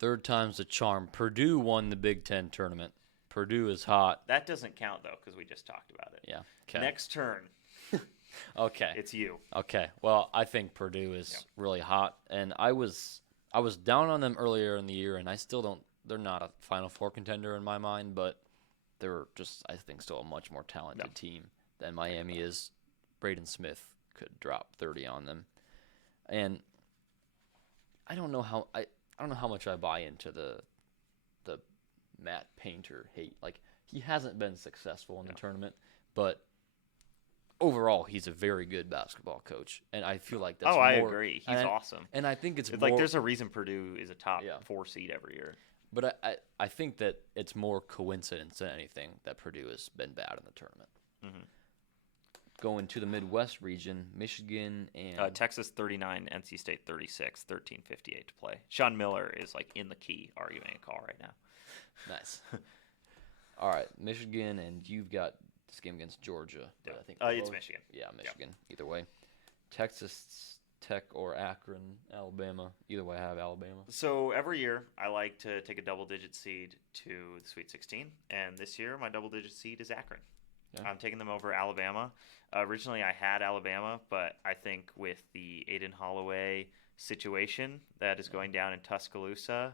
Third time's the charm. Purdue won the Big Ten tournament. Purdue is hot. That doesn't count, though, because we just talked about it. Yeah. Okay. Next turn. Okay. It's you. Okay. Well, I think Purdue is really hot, and I was down on them earlier in the year, and I still don't. They're not a Final Four contender in my mind, but they're just, I think, still a much more talented team than Miami is. Braden Smith could drop 30 on them, and I don't know how much I buy into the Matt Painter hate. Like, he hasn't been successful in the tournament, but overall he's a very good basketball coach, and I feel like that's. I agree. He's awesome, and I think it's more, like there's a reason Purdue is a top 4 seed every year. But I think that it's more coincidence than anything that Purdue has been bad in the tournament. Mm-hmm. Going to the Midwest region, Michigan and Texas 39, NC State 36, 13:58 to play. Sean Miller is like in the key arguing a call right now. Nice. All right, Michigan, and you've got this game against Georgia. Yeah. I think it's Michigan. Yeah, Michigan. Yeah. Either way, Texas Tech or Akron, Alabama. Either way, I have Alabama. So every year I like to take a double-digit seed to the Sweet 16, and this year my double-digit seed is Akron. Yeah. I'm taking them over Alabama. Originally, I had Alabama, but I think with the Aiden Holloway situation that is going down in Tuscaloosa,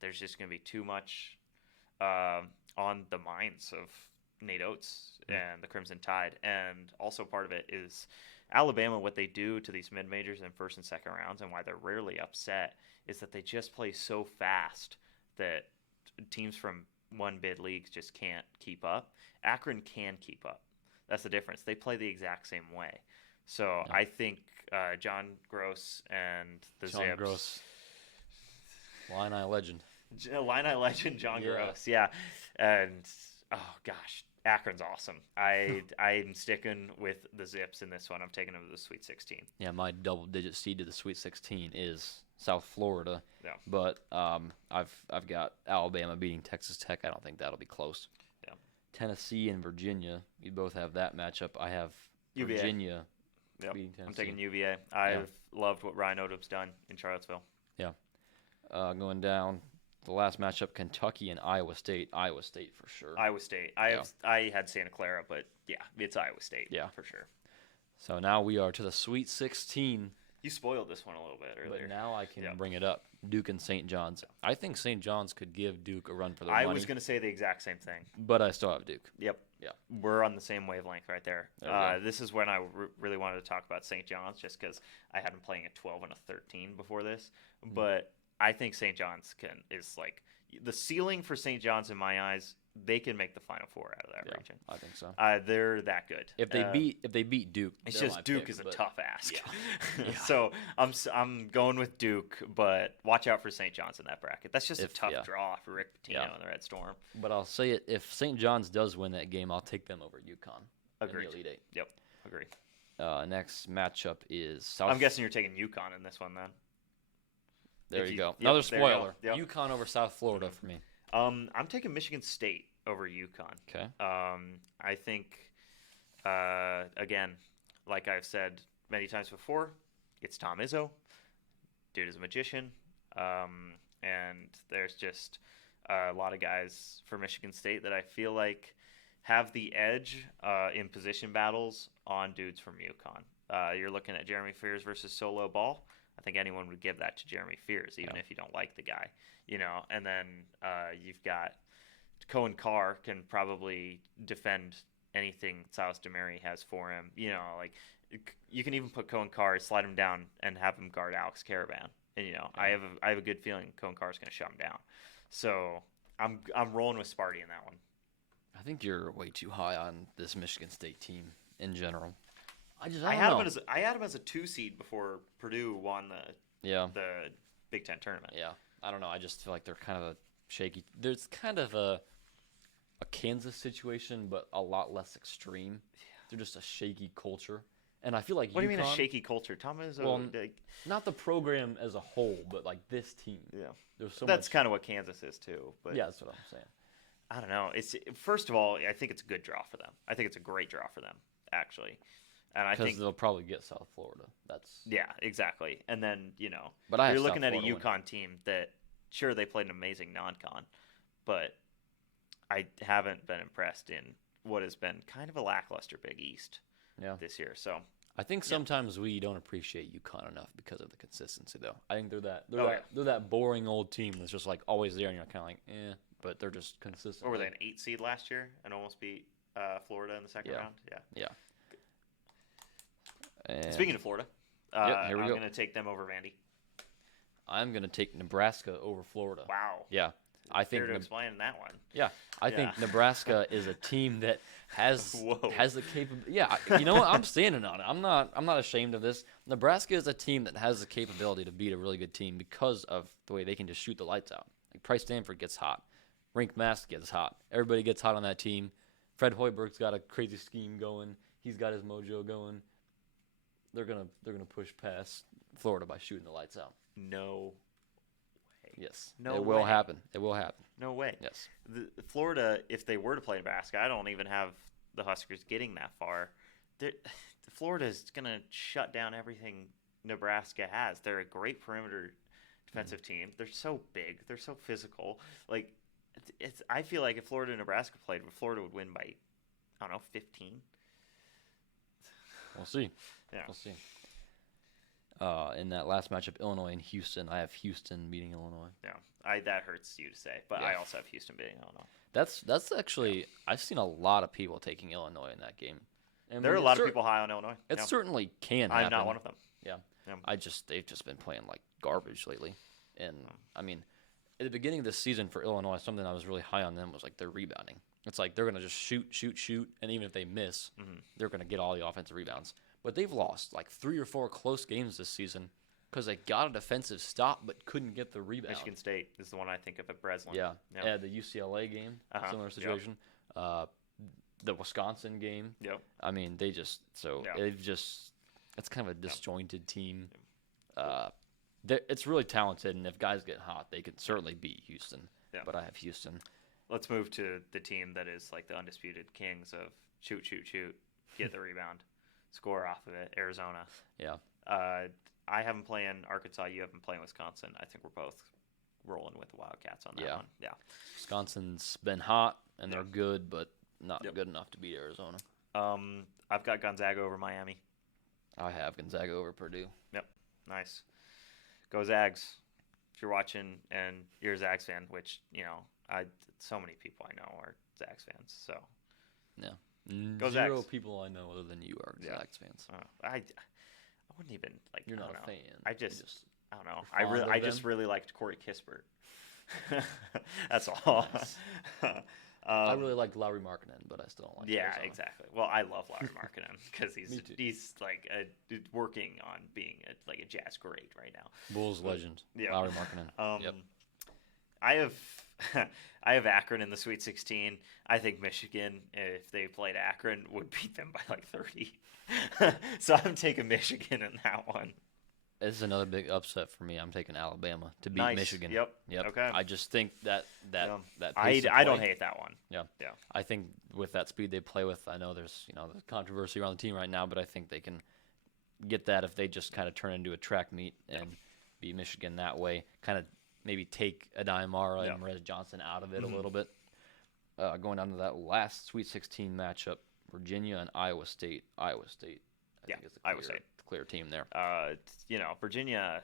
there's just going to be too much on the minds of Nate Oates and the Crimson Tide. And also part of it is Alabama, what they do to these mid-majors in first and second rounds and why they're rarely upset is that they just play so fast that teams from one-bid leagues just can't keep up. Akron can keep up. That's the difference. They play the exact same way. So I think John Gross and the Zips. John Gross. Illini legend. Illini legend John Gross, yeah. And, oh, gosh, Akron's awesome. I'm sticking with the Zips in this one. I'm taking them to the Sweet 16. Yeah, my double-digit seed to the Sweet 16 is South Florida. Yeah. But I've got Alabama beating Texas Tech. I don't think that'll be close. Yeah. Tennessee and Virginia. You both have that matchup. I have UVA. Virginia beating Tennessee. I'm taking UVA. I've loved what Ryan Odom's done in Charlottesville. Yeah. Going down, the last matchup, Kentucky and Iowa State. Iowa State for sure. Iowa State. I had Santa Clara, but yeah, it's Iowa State. Yeah, for sure. So now we are to the Sweet 16. You spoiled this one a little bit earlier. But now I can bring it up. Duke and St. John's. I think St. John's could give Duke a run for their money. I was going to say the exact same thing. But I still have Duke. Yep. Yeah. We're on the same wavelength right there. This is when I really wanted to talk about St. John's just because I had them playing a 12 and a 13 before this. Mm-hmm. But I think St. John's is like the ceiling for St. John's in my eyes. They can make the Final Four out of that region. I think so. They're that good. If they beat Duke, it's just Duke is a tough ask. Yeah. So I'm going with Duke, but watch out for St. John's in that bracket. That's just a tough draw for Rick Pitino and the Red Storm. But I'll say it: if St. John's does win that game, I'll take them over UConn. Agreed. In the Elite Eight. Yep. Agree. Next matchup is South. I'm guessing you're taking UConn in this one then. There you go. Another spoiler. Yep. UConn over South Florida for me. I'm taking Michigan State over UConn. Okay. I think, again, like I've said many times before, it's Tom Izzo. Dude is a magician. And there's just a lot of guys for Michigan State that I feel like have the edge in position battles on dudes from UConn. You're looking at Jeremy Fears versus Solo Ball. I think anyone would give that to Jeremy Fears, even if you don't like the guy, And then you've got Cohen Carr can probably defend anything Silas DeMary has for him. You can even put Cohen Carr, slide him down, and have him guard Alex Caravan. And I have a good feeling Cohen Carr is going to shut him down. So I'm rolling with Sparty in that one. I think you're way too high on this Michigan State team in general. I had him as a 2 seed before Purdue won the Big Ten tournament. Yeah, I don't know. I just feel like they're kind of a shaky. There's kind of a Kansas situation, but a lot less extreme. Yeah. They're just a shaky culture, And I feel like What do you mean a UConn- shaky culture? Tom is Well, not the program as a whole, but like this team. yeah. There's so That's much. kind of what Kansas is too. But Yeah, that's what I'm saying. I don't know. It's first of all, I think it's a good draw for them. I think it's a great draw for them, actually. And I Because think they'll probably get South Florida. That's. yeah, exactly. And then But I have you're looking South at a Florida winning. UConn team that sure they played an amazing non-con, but I haven't been impressed in what has been kind of a lackluster Big East Yeah. this year. So I think Yeah. sometimes we don't appreciate UConn enough because of the consistency, though. I think they're that Oh, they're that boring old team that's just like always there, and you're kind of like, but they're just consistent. what were they, an 8 seed last year and almost beat Florida in the second Yeah. round? Yeah. Yeah. And Speaking of Florida, here we I'm go. going to take them over Vandy. I'm gonna take Nebraska over Florida. Wow. Yeah, I think. Fair to explain that one. Yeah, I Yeah. think Nebraska is a team that has Whoa. has the capability. Yeah, you know what? I'm standing on it. I'm not ashamed of this. Nebraska is a team that has the capability to beat a really good team because of the way they can just shoot the lights out. Like Price Stanford gets hot, Rink Mask gets hot. Everybody gets hot on that team. Fred Hoiberg's got a crazy scheme going. He's got his mojo going. They're gonna push past Florida by shooting the lights out. No. Yes, No it will way. happen. It will happen. No way. Yes. Florida, if they were to play Nebraska, I don't even have the Huskers getting that far. Florida is going to shut down everything Nebraska has. They're a great perimeter defensive team. They're so big. They're so physical. Like, I feel like if Florida and Nebraska played, Florida would win by, I don't know, 15. We'll see. Yeah. We'll see. In that last matchup, Illinois and Houston, I have Houston beating Illinois. Yeah, that hurts you to say, but Yeah. I also have Houston beating Illinois. That's actually I've seen a lot of people taking Illinois in that game. And There are a lot of people high on Illinois. It Yeah. certainly can happen. I'm not one of them. Yeah. Yeah. They've just been playing like garbage lately. And I mean, at the beginning of the season for Illinois, something I was really high on them was like their rebounding. It's like they're gonna just shoot, and even if they miss, they're gonna get all the offensive rebounds. But they've lost like 3 or 4 close games this season because they got a defensive stop but couldn't get the rebound. Michigan State is the one I think of at Breslin. Yeah. Yeah. The UCLA game, Uh-huh. similar Yep. situation. The Wisconsin game. Yep. I mean, Yeah. It's kind of a disjointed team. It's really talented, and if guys get hot, they can certainly beat Houston. Yeah. But I have Houston. Let's move to the team that is like the undisputed kings of shoot, get the rebound, score off of it. Arizona. Yeah. I have them playing Arkansas. You have them playing Wisconsin. I think we're both rolling with the Wildcats on that Yeah. one. Yeah. Wisconsin's been hot, and they're Yep. good, but not Yep. good enough to beat Arizona. I've got Gonzaga over Miami. I have Gonzaga over Purdue. Yep. Nice. Go Zags. If you're watching and you're a Zags fan, which, so many people I know are Zags fans. So Yeah. Go Zero Zags. people I know other than you are Yeah. Zags fans. I wouldn't even like. You're I not don't a know. fan. I You just I don't know. you're fond of I just them? really liked Corey Kispert. That's all. Nice. I really like Lowry Markkinen, but I still don't like Yeah, Arizona. exactly. Well, I love Larry Markkinen because Me too. he's like working on being a jazz great right now. Bulls legend. Yeah. Lowry Markkinen. Yep. I have I have Akron in the Sweet 16. I think Michigan, if they played Akron, would beat them by like 30. So I'm taking Michigan in that one. This is another big upset for me. I'm taking Alabama to beat Nice. Michigan. Yep. Yep. Okay. I just think that Yeah. pace of I don't play- hate that one. Yeah. Yeah. I think with that speed they play with, I know there's the controversy around the team right now, but I think they can get that if they just kind of turn into a track meet and beat Michigan that way. Kind of maybe take Adayamara Yeah. and Marez Johnson out of it Mhm. a little bit. Going down to that last Sweet 16 matchup, Virginia and Iowa State. Iowa State, I Yeah, think is Iowa State. the clear team there. Virginia.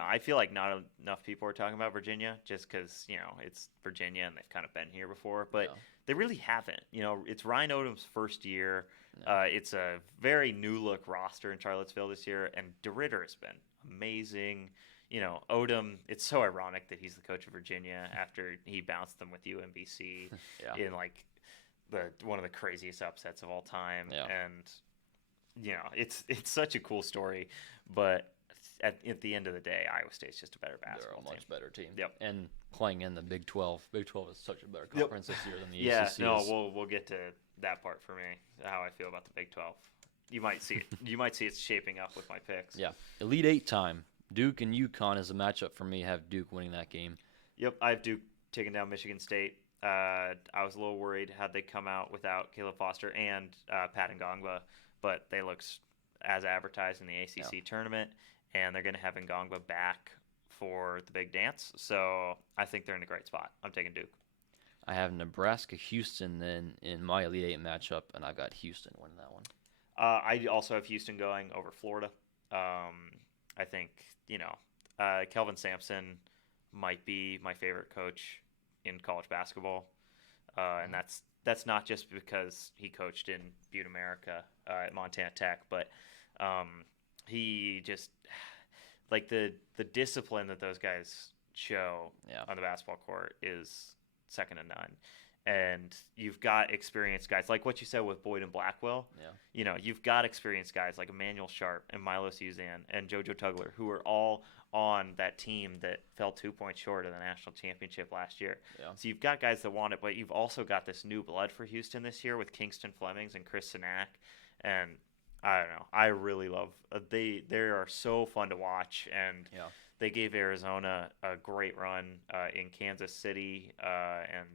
I feel like not enough people are talking about Virginia just because it's Virginia and they've kind of been here before, but Yeah. they really haven't. It's Ryan Odom's first year. Yeah. It's a very new look roster in Charlottesville this year, and DeRitter has been amazing. Odom. It's so ironic that he's the coach of Virginia after he bounced them with UMBC Yeah. in like one of the craziest upsets of all time. Yeah. And it's such a cool story, but at the end of the day, Iowa State's just a better They're basketball a much team. better team. Yep. And playing in the Big 12. Big 12 is such a better Yep. conference this year than the Yeah, ACC no, is. we'll get to that part for me, how I feel about the Big 12. You might see it. You might see it shaping up with my picks. Yeah. Elite Eight time. Duke and UConn is a matchup for me. Have Duke winning that game. Yep, I have Duke taking down Michigan State. I was a little worried had they come out without Caleb Foster and Pat Ngongba, but they looked as advertised in the ACC tournament, and they're going to have Ngongba back for the big dance. So I think they're in a great spot. I'm taking Duke. I have Nebraska-Houston then in my Elite Eight matchup, and I've got Houston winning that one. I also have Houston going over Florida. I think, Kelvin Sampson might be my favorite coach in college basketball. And that's not just because he coached in Butte America at Montana Tech, but he just like the discipline that those guys show on the basketball court is second to none. And you've got experienced guys like what you said with Boyd and Blackwell. Yeah. You've got experienced guys like Emmanuel Sharp and Milos Uzan and JoJo Tugler, who are all on that team that fell 2 points short of the national championship last year. Yeah. So you've got guys that want it, but you've also got this new blood for Houston this year with Kingston Flemings and Chris Sinak. And I don't know. I really love they are so fun to watch, and they gave Arizona a great run in Kansas City, and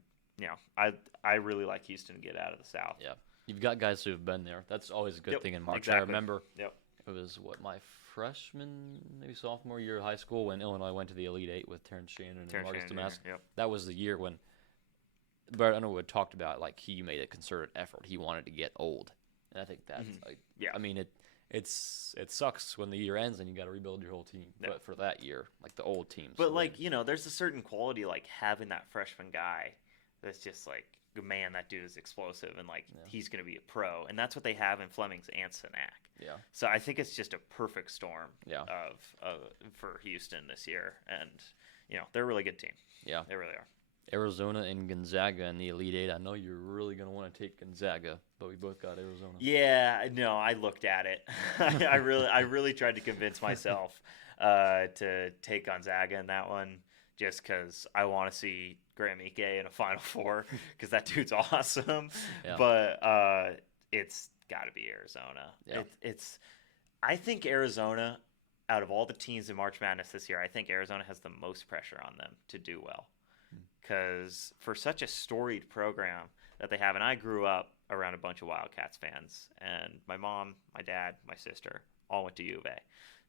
I really like Houston to get out of the South. Yeah, you've got guys who have been there. That's always a good thing in March. Exactly. I remember it was my freshman, maybe sophomore year of high school when Illinois went to the Elite Eight with Terrence Shannon and Marcus Damascus. That was the year when Brett Underwood talked about like he made a concerted effort. He wanted to get old, and I think that's I mean it sucks when the year ends and you got to rebuild your whole team. But for that year, like the old teams. But there's a certain quality like having that freshman guy that's just like, man, that dude is explosive and like he's going to be a pro, and that's what they have in Flemings and Sinak. Yeah. So I think it's just a perfect storm of for Houston this year, and they're a really good team. Yeah, they really are. Arizona and Gonzaga in the Elite Eight. I know you're really going to want to take Gonzaga, but we both got Arizona. Yeah, no, I looked at it. I really tried to convince myself to take Gonzaga in that one, just because I want to see Graham Ike in a Final Four, because that dude's awesome. Yeah. But it's got to be Arizona. Yeah. I think Arizona, out of all the teams in March Madness this year, I think Arizona has the most pressure on them to do well. Because for such a storied program that they have, and I grew up around a bunch of Wildcats fans, and my mom, my dad, my sister all went to U of A.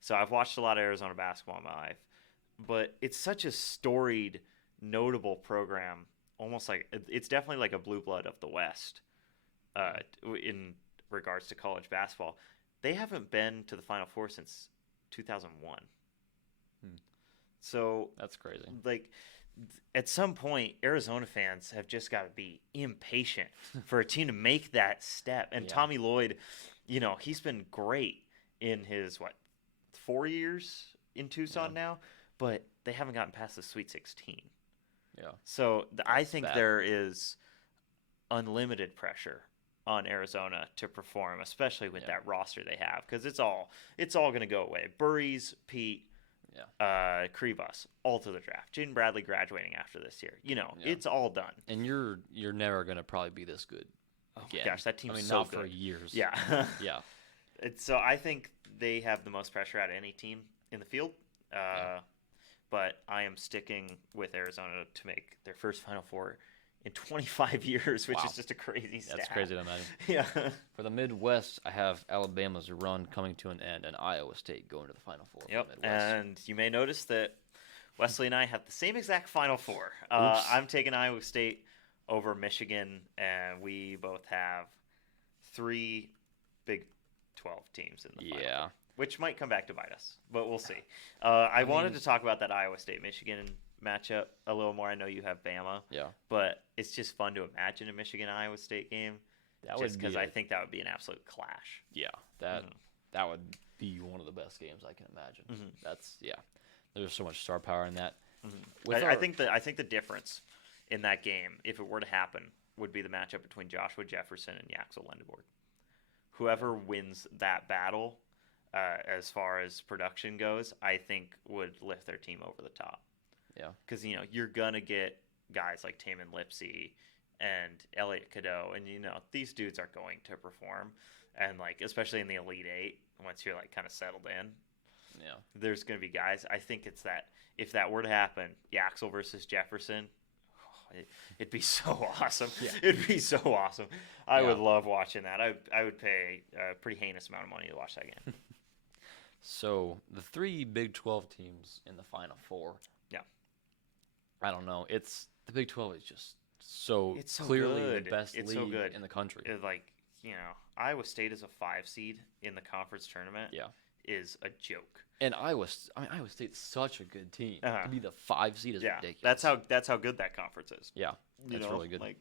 So I've watched a lot of Arizona basketball in my life. But it's such a storied, notable program, almost like it's definitely like a blue blood of the West in regards to college basketball. They haven't been to the Final Four since 2001. So that's crazy. Like, at some point, Arizona fans have just got to be impatient for a team to make that step. And Tommy Lloyd, he's been great in his 4 years in Tucson now, but they haven't gotten past the Sweet 16. Yeah. So I think there is unlimited pressure on Arizona to perform, especially with that roster they have, because it's all going to go away. Burries, Pete, Krivas, all to the draft. Jaden Bradley graduating after this year. It's all done. And you're never going to probably be this good again. Oh gosh, that team's so good. Not for years. Yeah. Yeah. So I think they have the most pressure out of any team in the field. But I am sticking with Arizona to make their first Final Four in 25 years, which is just a crazy stat. That's crazy to imagine. Yeah. For the Midwest, I have Alabama's run coming to an end and Iowa State going to the Final Four. Yep. And you may notice that Wesley and I have the same exact Final Four. I'm taking Iowa State over Michigan, and we both have 3 Big 12 teams in the Final Four, which might come back to bite us, but we'll see. I wanted to talk about that Iowa State-Michigan matchup a little more. I know you have Bama, but it's just fun to imagine a Michigan-Iowa State game, just because I think that would be an absolute clash. Yeah, that would be one of the best games I can imagine. There's so much star power in that. I think the difference in that game, if it were to happen, would be the matchup between Joshua Jefferson and Yaxel Lendeborg. Whoever wins that battle, as far as production goes, I think would lift their team over the top. Yeah. Because, you're going to get guys like Taman Lipsey and Elliot Cadeau, and, these dudes are going to perform. and like especially in the Elite Eight, once you're like kind of settled in, Yeah. there's going to be guys. I think it's that if that were to happen, Yaxel versus Jefferson, it'd be so awesome. Yeah. It'd be so awesome. I Yeah. would love watching that. I would pay a pretty heinous amount of money to watch that game. So the 3 Big 12 teams in the Final Four. Yeah. I don't know. The Big 12 is just so, It's so clearly good. the best It's league so good. in the country. It's like, Iowa State is a 5 seed in the conference tournament. Yeah. Is a joke. And Iowa State's such a good team. Uh-huh. To be the 5 seed is Yeah, ridiculous. that's how good that conference is. Yeah, that's really good. Like,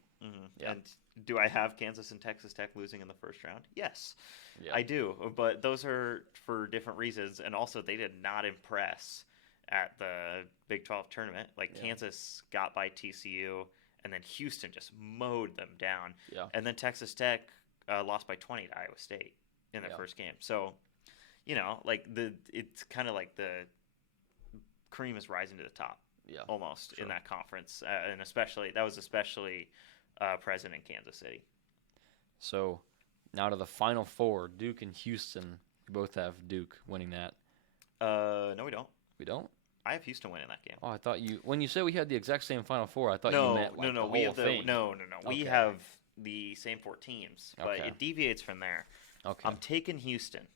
Yeah. And do I have Kansas and Texas Tech losing in the first round? Yes, Yeah. I do. But those are for different reasons, and also they did not impress at the Big 12 tournament. Like Yeah. Kansas got by TCU, and then Houston just mowed them down. Yeah. And then Texas Tech lost by 20 to Iowa State in their Yeah. first game. So, like it's kind of like the cream is rising to the top Yeah. almost Sure. in that conference, and especially present in Kansas City. So now to the Final Four, Duke and Houston. We both have Duke winning that. No, we don't. We don't? I have Houston winning that game. Oh, I thought when you said we had the exact same Final Four, I thought No, you meant like no, the we whole have thing. no. We Okay. have the same 4 teams, but Okay. it deviates from there. Okay. I'm taking Houston,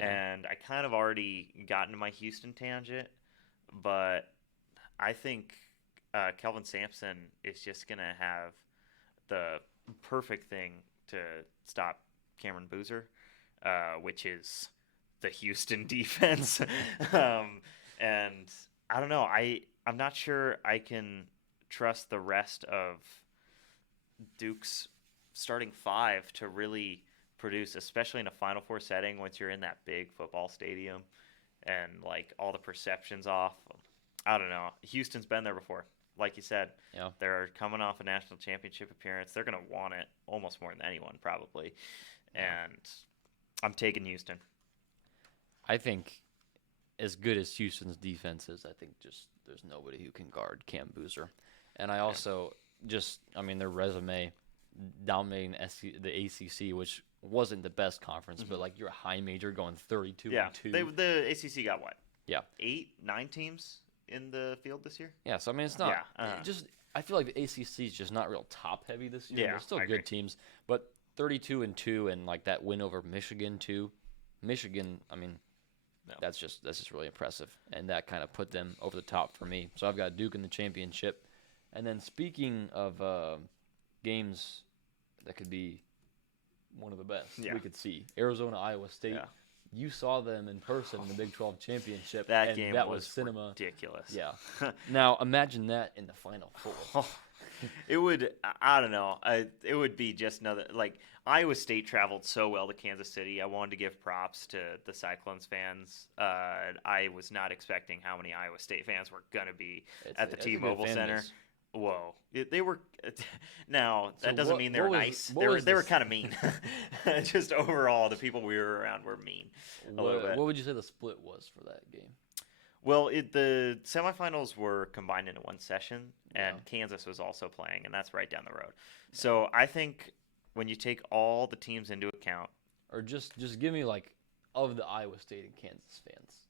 Okay. and I kind of already got into my Houston tangent, but I think Kelvin Sampson is just gonna have the perfect thing to stop Cameron Boozer, which is the Houston defense. And I don't know. I'm not sure I can trust the rest of Duke's starting 5 to really produce, especially in a Final Four setting once you're in that big football stadium and like all the perceptions off. I don't know. Houston's been there before. Like you said, Yeah. they're coming off a national championship appearance. They're going to want it almost more than anyone, probably. Yeah. And I'm taking Houston. I think as good as Houston's defense is, I think just there's nobody who can guard Cam Boozer. And I also their resume dominating the ACC, which wasn't the best conference, but like you're a high major going 32 Yeah, and 2. the ACC got what? Yeah. 8, 9 teams in the field this year? Yeah, so I mean it's not Yeah, I feel like the ACC is just not real top heavy this year. Yeah, They're still I good agree. teams, but 32 and 2 and like that win over Michigan too. Michigan, I mean, No. that's just really impressive, and that kind of put them over the top for me. So I've got Duke in the championship, and then speaking of games that could be one of the best Yeah. we could see, Arizona Iowa State. Yeah. You saw them in person in the Big 12 championship, That and game that was cinema. ridiculous. Yeah. Now imagine that in the Final Four. It would, I don't know. It would be just another, like, Iowa State traveled so well to Kansas City. I wanted to give props to the Cyclones fans. I was not expecting how many Iowa State fans were going to be at the It's a good T-Mobile fan Center. base. Whoa. They were, now, that So doesn't what- mean they were what was- nice. what They were, was they were this- kind of mean. Just overall, the people we were around were mean. A little bit. What would you say the split was for that game? Well, the semifinals were combined into one session, and Yeah. Kansas was also playing, and that's right down the road. So I think when you take all the teams into account, Or just give me like of the Iowa State and Kansas fans.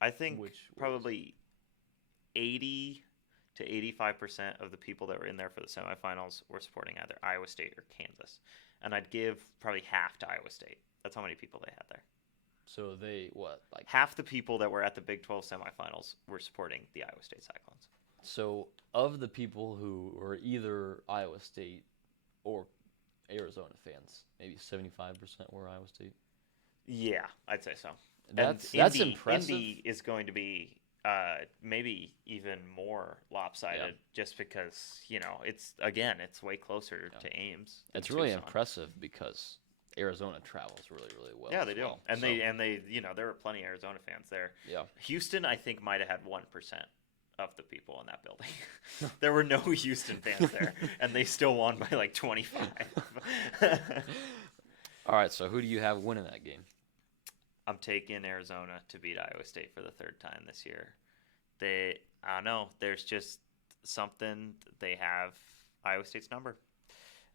I think Which was- probably 80 to 85% of the people that were in there for the semifinals were supporting either Iowa State or Kansas. And I'd give probably half to Iowa State. That's how many people they had there. So they like Half the people that were at the Big 12 semifinals were supporting the Iowa State Cyclones. so of the people who were either Iowa State or Arizona fans, maybe 75% were Iowa State. Yeah, I'd say so. That's Indy, impressive. Indy is going to be maybe even more lopsided, Yeah. just because it's way closer Yeah. to Ames. than It's really Tucson. impressive because Arizona travels really well. Yeah, as they do, well. and So, they there were plenty of Arizona fans there. yeah. Houston, I think, might have had 1% of the people in that building. There were no Houston fans there, and they still won by like 25. All right, so who do you have winning that game? I'm taking Arizona to beat Iowa State for the 3rd time this year. I don't know. There's just something. They have Iowa State's number.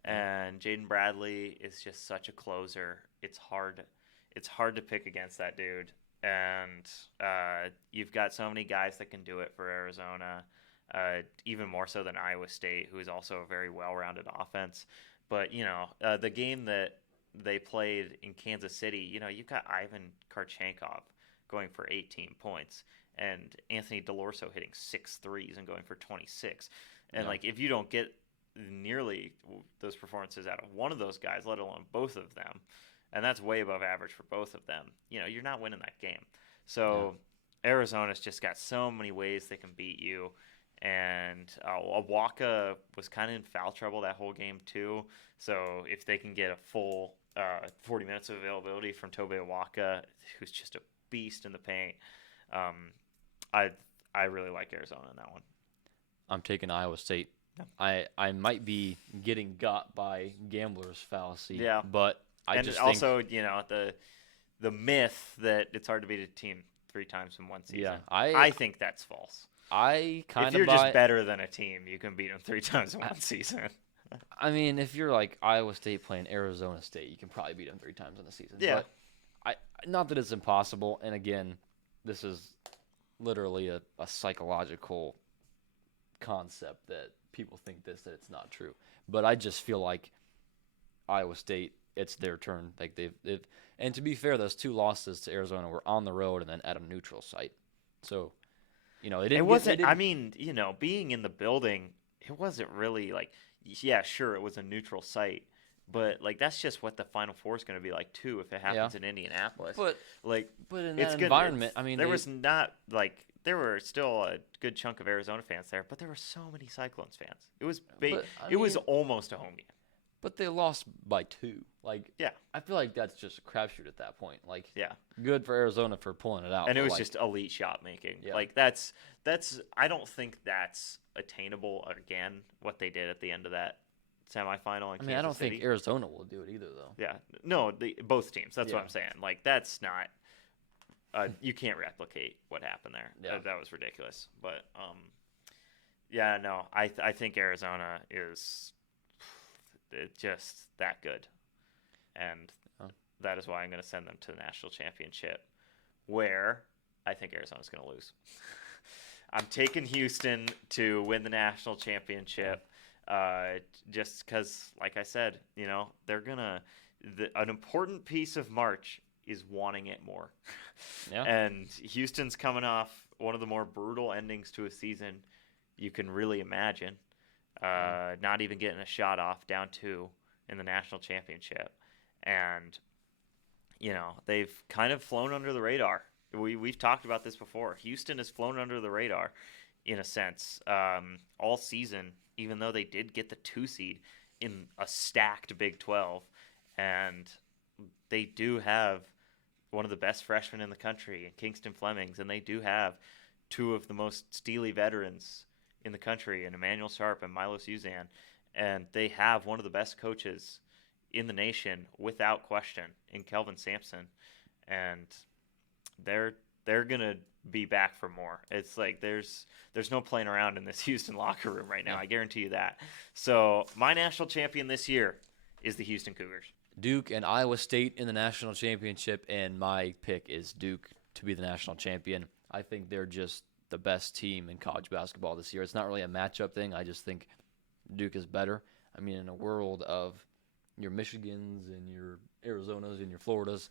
And Jaden Bradley is just such a closer. It's hard to pick against that dude. And you've got so many guys that can do it for Arizona, even more so than Iowa State, who is also a very well-rounded offense. But, the game that they played in Kansas City, you've got Ivan Karchenkov going for 18 points and Anthony Delorso hitting 6 threes and going for 26. And, if you don't get nearly those performances out of one of those guys, let alone both of them, and that's way above average for both of them, you're not winning that game. So Arizona's just got so many ways they can beat you. And Awaka was kind of in foul trouble that whole game too. So if they can get a full 40 minutes of availability from Tobe Awaka, who's just a beast in the paint, I really like Arizona in that one. I'm taking Iowa State. Yeah. I might be getting got by gambler's fallacy. But I just also the myth that it's hard to beat a team 3 times in one season. Yeah, I think that's false. If you're just better than a team, you can beat them 3 times in one season. I mean, if you're like Iowa State playing Arizona State, you can probably beat them 3 times in the season. Yeah. But not that it's impossible. And again, this is literally a psychological concept that people think that it's not true. But I just feel like Iowa State, it's their turn. Like they've and to be fair, those 2 losses to Arizona were on the road and then at a neutral site. So. It wasn't. I mean, being in the building, it wasn't really like. Yeah, sure, it was a neutral site, but that's just what the Final Four is going to be like too if it happens in Indianapolis. But in that environment, I mean, there were still a good chunk of Arizona fans there, but there were so many Cyclones fans. It was was almost a home game. But they lost by 2. I feel like that's just a crapshoot at that point. Good for Arizona for pulling it out. And it was just elite shot making. Yeah. That's I don't think that's attainable again, what they did at the end of that semifinal in Kansas City. I don't think Arizona will do it either, though. Yeah. No, both teams. That's what I'm saying. That's not you can't replicate what happened there. Yeah. That was ridiculous. But I think Arizona is just that good. And that is why I'm going to send them to the national championship, where I think Arizona's going to lose. I'm taking Houston to win the national championship, just because, like I said, they're going to – an important piece of March is wanting it more. Yeah. And Houston's coming off one of the more brutal endings to a season you can really imagine. Not even getting a shot off, down 2 in the national championship. And, they've kind of flown under the radar. We've talked about this before. Houston has flown under the radar, in a sense, all season, even though they did get the 2 seed in a stacked Big 12. And they do have one of the best freshmen in the country, in Kingston Flemings, and they do have 2 of the most steely veterans in the country, in Emmanuel Sharp and Milos Uzan, and they have one of the best coaches in the nation, without question, in Kelvin Sampson, and they're gonna be back for more. It's there's no playing around in this Houston locker room right now. I guarantee you that. So my national champion this year is the Houston Cougars. Duke and Iowa State in the national championship, and my pick is Duke to be the national champion. I think they're just the best team in college basketball this year. It's not really a matchup thing. I just think Duke is better. I mean, in a world of your Michigans and your Arizonas and your Floridas,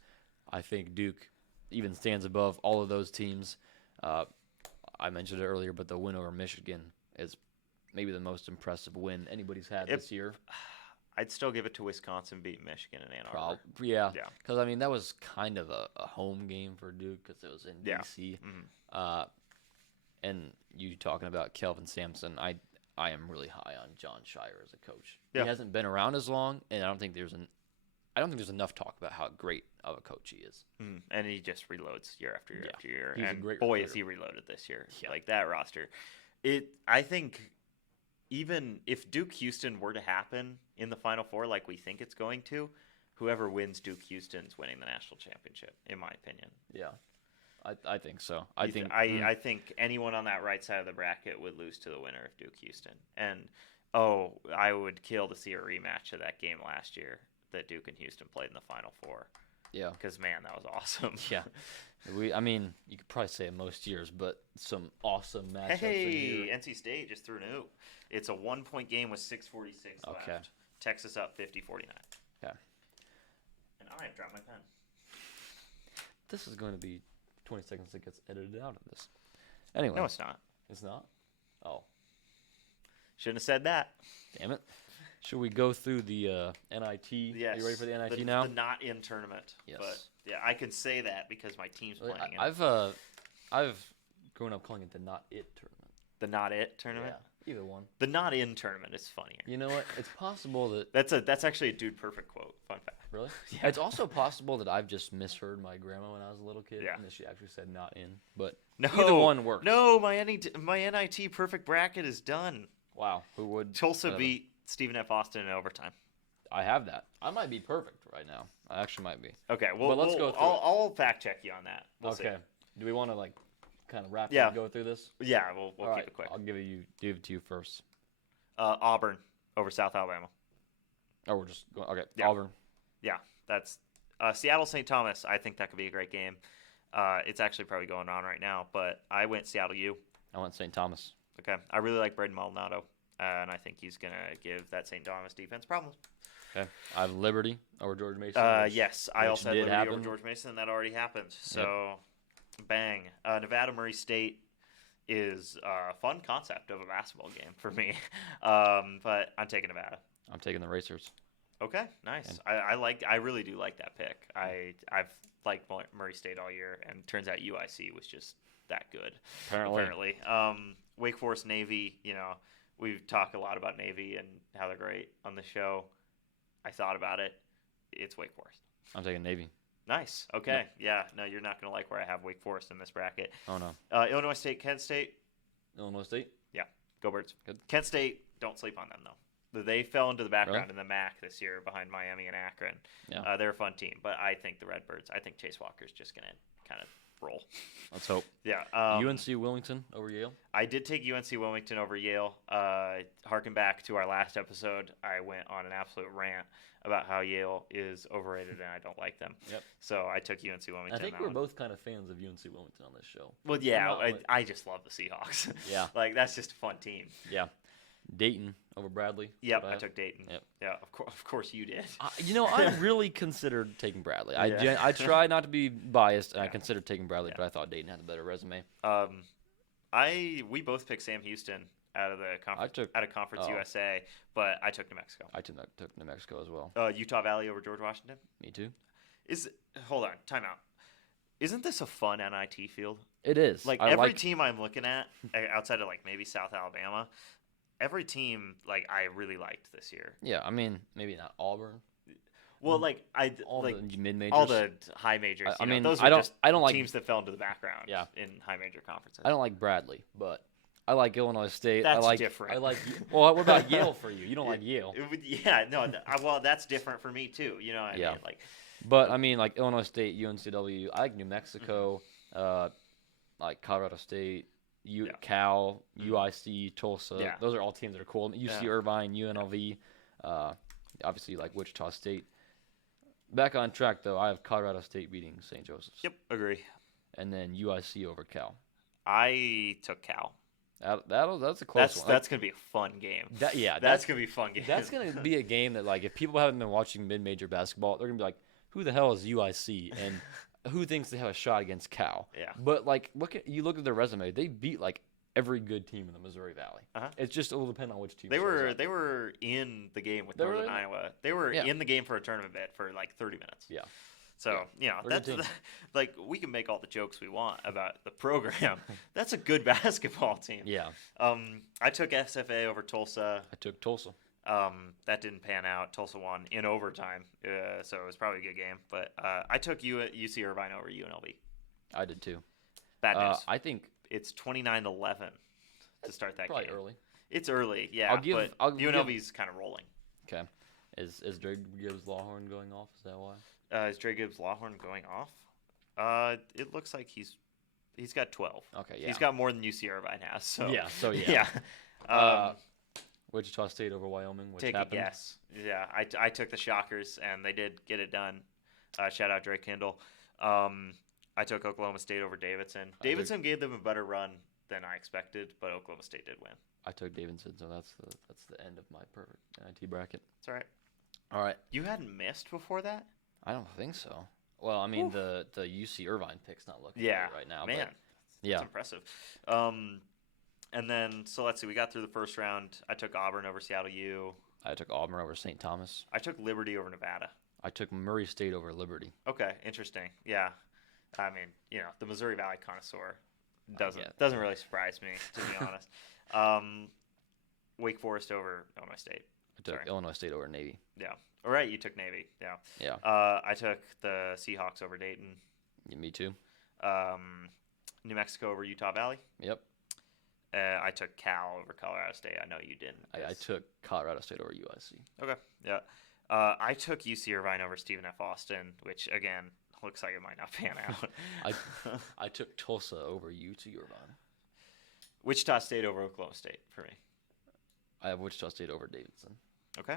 I think Duke even stands above all of those teams. I mentioned it earlier, but the win over Michigan is maybe the most impressive win anybody's had this year. I'd still give it to Wisconsin beating Michigan in Ann Arbor. Yeah. Because, I mean, that was kind of a home game for Duke because it was in D.C. Mm-hmm. And you talking about Kelvin Sampson, I am really high on John Shire as a coach. Yeah. He hasn't been around as long, and I don't think there's enough talk about how great of a coach he is. Mm-hmm. And he just reloads year after year after year. He's and a great boy, recruiter. is he reloaded this year. Yeah. That roster. I think even if Duke-Houston were to happen in the Final Four like we think it's going to, whoever wins Duke-Houston's winning the national championship, in my opinion. Yeah. I think so. I think anyone on that right side of the bracket would lose to the winner of Duke-Houston. And Oh, I would kill to see a rematch of that game last year that Duke and Houston played in the Final Four. Yeah. Because, man, that was awesome. Yeah. I mean, you could probably say it most years, but some awesome matchups in Hey, here. NC State just threw an oop. It's a 1-point game with 6:46 Okay. left. Texas up 50-49. Okay. And I dropped my pen. This is going to be 20 seconds that gets edited out of this. Anyway. No, it's not. It's not? Oh. Shouldn't have said that. Damn it. Should we go through the NIT? Yes. Are you ready for the NIT now? The not in tournament. Yes. But yeah, I can say that because my team's playing it. I've grown up calling it the not it tournament. The not it tournament. Yeah, either one. The not in tournament is funnier. You know what? It's possible that That's actually a Dude Perfect quote. Fun fact. really. Yeah. It's also possible that I've just misheard my grandma when I was a little kid, Yeah. and that she actually said not in. But No, either one works. No, my NIT perfect bracket is done. Wow, who would? Tulsa whatever. beat Stephen F. Austin in overtime. I have that. I might be perfect right now. I actually might be. Okay, well, But let's go through I'll fact check you on that. We'll okay. Do we want to kind of rapidly Yeah. go through this? See. Yeah, we'll All keep right, it quick. I'll give it to you first. Auburn over South Alabama. Oh, we're just going. Okay, Yeah. Auburn. Yeah, that's Seattle St. Thomas. I think that could be a great game. It's actually probably going on right now, but I went Seattle U. I went St. Thomas. Okay, I really like Braden Maldonado, and I think he's gonna give that St. Thomas defense problems. Okay, I have Liberty over George Mason. Yes, I which also had did Liberty over happen. George Mason, and that already happened. So, bang. Nevada Murray State is a fun concept of a basketball game for me, but I'm taking Nevada. I'm taking the Racers. Okay, nice. I really do like that pick. I've liked Murray State all year, and turns out UIC was just that good. Apparently. Wake Forest Navy. We've talked a lot about Navy and how they're great on the show. I thought about it. It's Wake Forest. I'm taking Navy. Nice. Okay. Yeah. No, you're not gonna like where I have Wake Forest in this bracket. Oh no. Illinois State, Kent State. Illinois State. Go Birds. Good. Kent State. Don't sleep on them though. They fell into the background Really? in the MAC this year behind Miami and Akron. Yeah. They're a fun team, but I think the Redbirds. I think Chase Walker's just gonna kind of roll. Let's hope. Yeah. UNC Wilmington over Yale. I did take UNC Wilmington over Yale. Harken back to our last episode, I went on an absolute rant about how Yale is overrated and I don't like them. Yep. So I took UNC Wilmington. I think that we're one. both kind of fans of UNC Wilmington on this show. Well, yeah, not like- I just love the Seahawks. Yeah. Like, that's just a fun team. Yeah. Dayton over Bradley. Yep, What I have. took Dayton. Yep. Yeah, of course you did. I really considered taking Bradley. Yeah. I tried not to be biased, and I Yeah. considered taking Bradley, Yeah. but I thought Dayton had a better resume. We both picked Sam Houston out of the took- Conference oh. USA, but I took New Mexico. I took New Mexico as well. Utah Valley over George Washington. Me too. Hold on, time out. Isn't this a fun NIT field? It is. Like I every team I'm looking at, outside of like maybe South Alabama, every team like I really liked this year. Yeah, I mean, maybe not Auburn. Well, like All like the mid majors. all the high majors. I you know, mean, those I are don't- just I don't like- teams that fell into the background. Yeah. In high major conferences. I don't like Bradley, but I like Illinois State. I That's like different. I like. Well, what about Yale for you? You don't like Yale, Yeah, no. Well, that's different for me too. You know what I Yeah. mean? Like, but I mean, like Illinois State, UNCW. I like New Mexico, like Colorado State, Yeah. Cal, UIC, Tulsa. Yeah. Those are all teams that are cool. UC Yeah. Irvine, UNLV, obviously like Wichita State. Back on track though, I have Colorado State beating St. Joseph's, yep, agree. and then UIC over Cal. I took Cal. That's a close one. That's gonna be a fun game. That's gonna be a fun game. That's gonna be a game that, like, if people haven't been watching mid-major basketball, they're gonna be like, "Who the hell is UIC?" and who thinks they have a shot against Cal? Yeah. But like, you look at their resume; they beat like every good team in the Missouri Valley. Uh-huh. It's just it will depend on which team. They shows were up. in the game with They were Northern in- Iowa. They were Yeah. in the game for a tournament bet for like 30 minutes. Yeah. So They're a good that's team. like we can make all the jokes we want about the program. That's a good basketball team. Yeah. I took SFA over Tulsa. I took Tulsa. That didn't pan out. Tulsa won in overtime, so it was probably a good game. But I took UC Irvine over UNLV. I did too. Bad news. I think It's 29-11 to start that probably game. early. It's early, yeah. I'll but give- UNLV's kind of rolling. Okay. Is Drake Gibbs Lawhorn going off? Is that why? Is Dre Gibbs Lawhorn going off? It looks like he's got 12. Okay. Yeah. He's got more than UC Irvine has. So Yeah. So yeah. yeah. Wichita State over Wyoming, which Take happened. a guess. Yeah, I took the Shockers, and they did get it done. Shout out Drake Kindle. I took Oklahoma State over Davidson. Davidson gave them a better run than I expected, but Oklahoma State did win. I took Davidson, so that's the end of my perfect NIT bracket. It's all right. All right. You hadn't missed before that? I don't think so. Well, I mean, the UC Irvine pick's not looking Yeah, great right now. man. But yeah. That's impressive. And then, so let's see. We got through the first round. I took Auburn over Seattle U. I took Auburn over St. Thomas. I took Liberty over Nevada. I took Murray State over Liberty. Okay, interesting. Yeah. I mean, the Missouri Valley connoisseur doesn't really surprise me, to be honest. Wake Forest over Illinois State. I took Illinois State over Navy. Yeah. All right, you took Navy. Yeah. Yeah. I took the Seahawks over Dayton. Yeah, me too. New Mexico over Utah Valley. Yep. I took Cal over Colorado State. I know you didn't. I took Colorado State over UIC. Okay. Yeah. I took UC Irvine over Stephen F. Austin, which again looks like it might not pan out. I took Tulsa over UT Irvine. Wichita State over Oklahoma State for me. I have Wichita State over Davidson. Okay.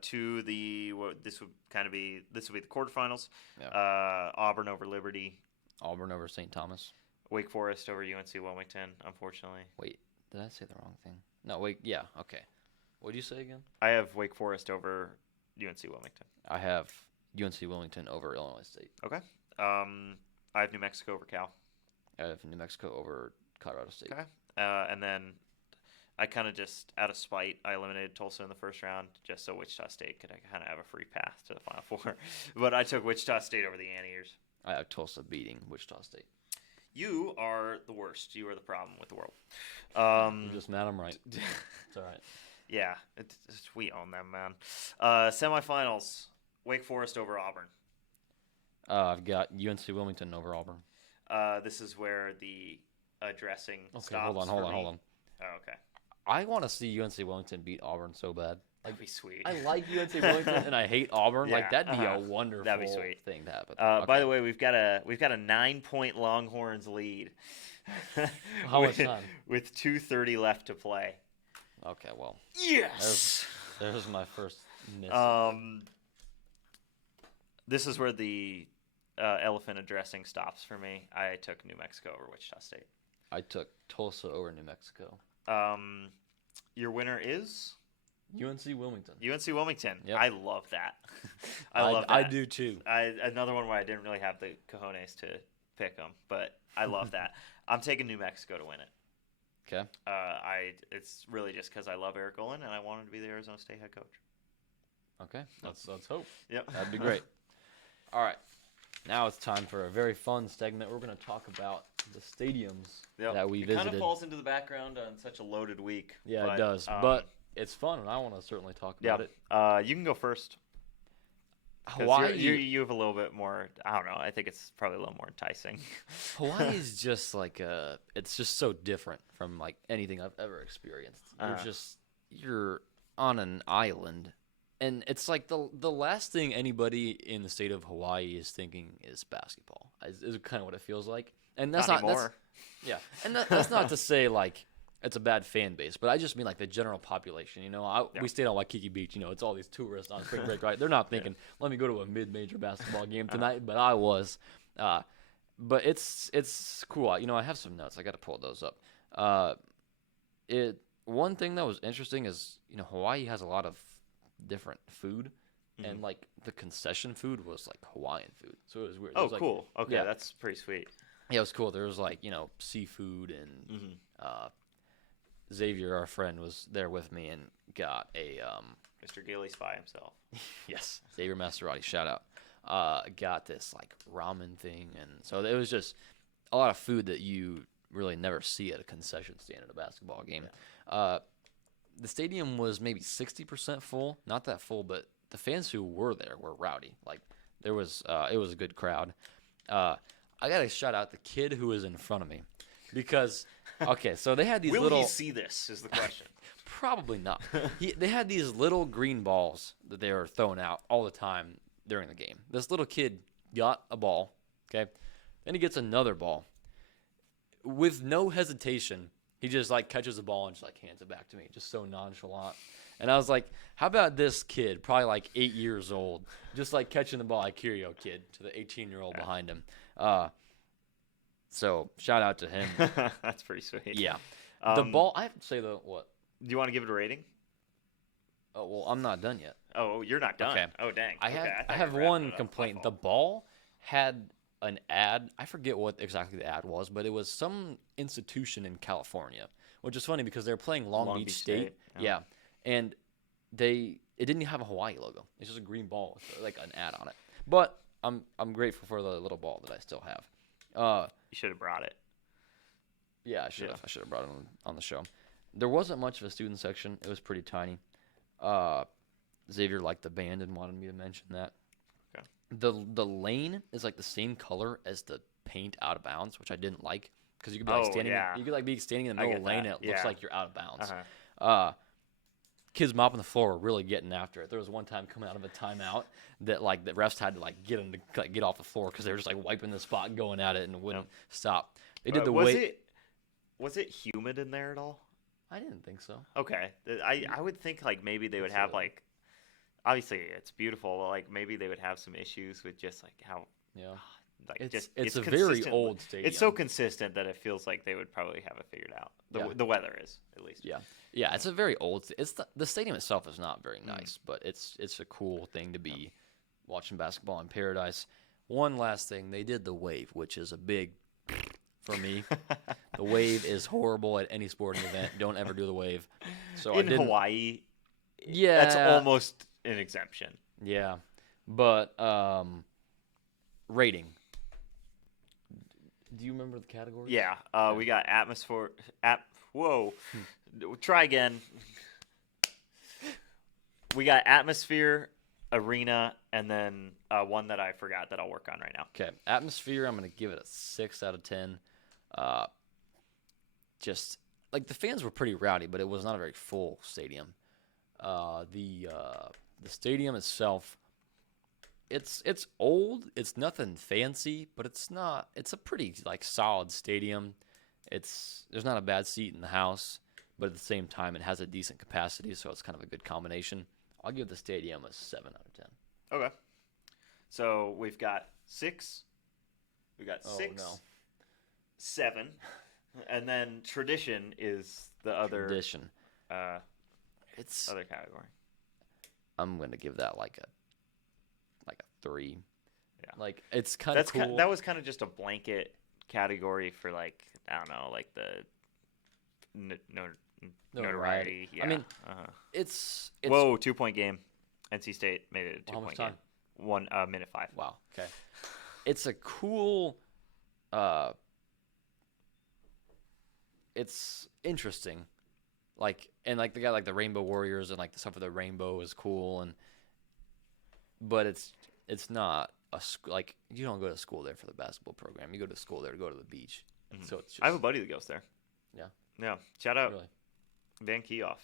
To the this would be the quarterfinals. Yeah. Auburn over Liberty. Auburn over St. Thomas. Wake Forest over UNC Wilmington. Unfortunately. Wait, did I say the wrong thing? No, wait. Yeah. Okay. What did you say again? I have Wake Forest over UNC Wilmington. I have UNC Wilmington over Illinois State. Okay. I have New Mexico over Cal. I have New Mexico over Colorado State. Okay. And then I kind of just, out of spite, I eliminated Tulsa in the first round just so Wichita State could kind of have a free path to the Final Four. But I took Wichita State over the Anteaters. I have Tulsa beating Wichita State. You are the worst. You are the problem with the world. I'm just mad I'm right. It's all right. Yeah, we own them, man. Semifinals, Wake Forest over Auburn. I've got UNC Wilmington over Auburn. This is where the addressing stops. Hold on. Oh, okay. I want to see UNC Wilmington beat Auburn so bad. That'd be sweet. I like UNC Wilmington and I hate Auburn. Yeah, like that'd be a wonderful that'd be sweet. thing to happen. By the way, we've got a 9-point Longhorns lead. How much time? With 2:30 left to play. Okay, well. Yes. There's my first miss. This is where the elephant addressing stops for me. I took New Mexico over Wichita State. I took Tulsa over New Mexico. Your winner is UNC Wilmington. UNC Wilmington. Yep. I love that. I love that. I do too. Another one where I didn't really have the cojones to pick them, but I love that. I'm taking New Mexico to win it. Okay. It's really just because I love Eric Olin and I want him to be the Arizona State head coach. Okay. Let's hope. Yep. That'd be great. All right. Now it's time for a very fun segment. We're going to talk about the stadiums that we visited. It kind of falls into the background on such a loaded week. Yeah, it does. But it's fun, and I want to certainly talk about it. You can go first. Hawaii. You have a little bit more. I don't know. I think it's probably a little more enticing. Hawaii is just like it's just so different from like anything I've ever experienced. You're on an island, and it's like the last thing anybody in the state of Hawaii is thinking is basketball. Is kind of what it feels like, and that's not anymore. And that's not to say like it's a bad fan base, but I just mean like the general population. We stayed on Waikiki Beach. It's all these tourists on spring break, right? They're not thinking, let me go to a mid-major basketball game tonight, but I was. But it's cool. I have some notes. I got to pull those up. One thing that was interesting is Hawaii has a lot of different food, and like the concession food was like Hawaiian food, so it was weird. Oh, cool. Okay, that's pretty sweet. Yeah, it was cool. There was like seafood and Xavier, our friend, was there with me and got a Mr. Gillies by himself. Yes, Xavier Maserati, shout out. Got this like ramen thing, and so it was just a lot of food that you really never see at a concession stand at a basketball game. The stadium was maybe 60% full, not that full, but the fans who were there were rowdy. Like it was a good crowd. I gotta shout out the kid who was in front of me, because so they had these Will little. he see this? Is the question. Probably not. They had these little green balls that they were throwing out all the time during the game. This little kid got a ball, okay? Then he gets another ball. With no hesitation, He just like catches the ball and just like hands it back to me, just so nonchalant. And I was like, how about this kid, probably like 8 years old, just like catching the ball, like, here you go, kid, to the 18-year-old behind him. So shout out to him. That's pretty sweet. Yeah. The ball, I have to say though, what? Do you want to give it a rating? Oh, well, I'm not done yet. Oh, you're not done. Okay. Oh, dang. I have one complaint. The ball had an ad. I forget what exactly the ad was, but it was some institution in California, which is funny because they were playing Long Beach State. Yeah. And it didn't have a Hawaii logo. It's just a green ball with like an ad on it. But I'm grateful for the little ball that I still have. You should have brought it. Yeah, I should have brought it on the show. There wasn't much of a student section. It was pretty tiny. Xavier liked the band and wanted me to mention that. Okay. The lane is like the same color as the paint out of bounds, which I didn't like because you could be like standing. You could like be standing in the middle of the lane and it looks like you're out of bounds. Kids mopping the floor were really getting after it. There was one time coming out of a timeout that like the refs had to like get them to like, get off the floor because they were just like wiping the spot, going at it, and wouldn't stop. They did the Was it humid in there at all? I didn't think so. Okay, I would think like maybe they would have like, obviously it's beautiful, but like maybe they would have some issues with just like how like it's a very old stadium. It's so consistent that it feels like they would probably have it figured out. The weather is at least. Yeah. It's a very old. It's the stadium itself is not very nice, but it's a cool thing to be watching basketball in paradise. One last thing, they did the wave, which is a big for me. The wave is horrible at any sporting event. Don't ever do the wave. So in Hawaii, yeah, that's almost an exemption. Yeah, but rating. Do you remember the categories? Yeah, we got atmosphere. Whoa, try again. We got atmosphere, arena, and then one that I forgot that I'll work on right now. Okay, atmosphere. I'm gonna give it a 6 out of 10. Just like the fans were pretty rowdy, but it was not a very full stadium. The stadium itself, it's old. It's nothing fancy, but it's not. It's a pretty like solid stadium. There's not a bad seat in the house, but at the same time, it has a decent capacity, so it's kind of a good combination. I'll give the stadium a 7 out of 10. Okay. So we've got 6. We got 6. No. 7. And then tradition is the other tradition. It's other category. I'm gonna give that like a 3. Yeah. Like it's kind of cool. That was kind of just a blanket category for like I don't know, like the notoriety. Yeah. I mean, it's whoa, 2-point game. NC State made it a 2-point game. 1 minute 5. Wow. Okay. It's a cool. It's interesting, like they got like the Rainbow Warriors and like the stuff with the rainbow is cool, but it's not like you don't go to school there for the basketball program. You go to school there to go to the beach. Mm-hmm. So it's just, I have a buddy that goes there. Yeah. Shout out Van Keoff.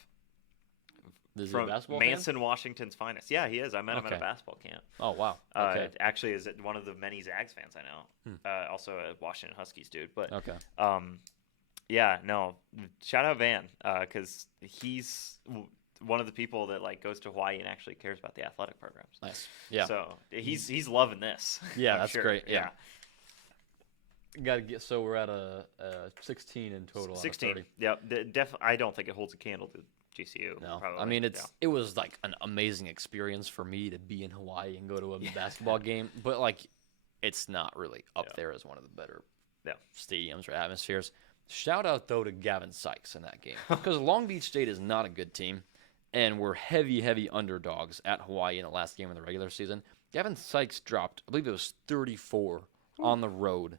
Is he from a basketball Manson, fan? Washington's finest. Yeah, he is. I met him at a basketball camp. Oh wow. Okay. Actually, is one of the many Zags fans I know. Also a Washington Huskies dude. But okay. Yeah, no. Shout out Van, because he's one of the people that like goes to Hawaii and actually cares about the athletic programs. Nice. Yeah. So he's loving this. Yeah, that's great. Yeah. Got to get. So we're at a 16 in total. 16. Yeah. I don't think it holds a candle to GCU. No. Probably. I mean, it was like an amazing experience for me to be in Hawaii and go to a basketball game, but like, it's not really up there as one of the better stadiums or atmospheres. Shout out though to Gavin Sykes in that game because Long Beach State is not a good team, and we're heavy underdogs at Hawaii in the last game of the regular season. Gavin Sykes dropped, I believe it was 34 on the road.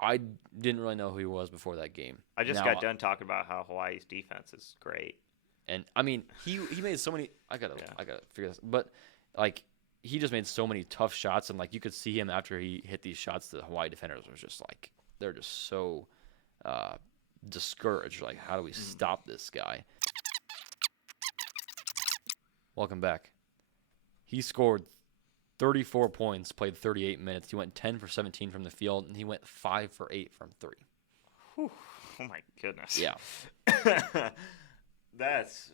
I didn't really know who he was before that game. I just got done talking about how Hawaii's defense is great, and I mean he made so many. I gotta figure this, but like he just made so many tough shots, and like you could see him after he hit these shots. The Hawaii defenders was just like. They're just so discouraged. Like, how do we stop this guy? Welcome back. He scored 34 points, played 38 minutes. He went 10 for 17 from the field, and he went 5 for 8 from 3. Whew. Oh my goodness. Yeah. that's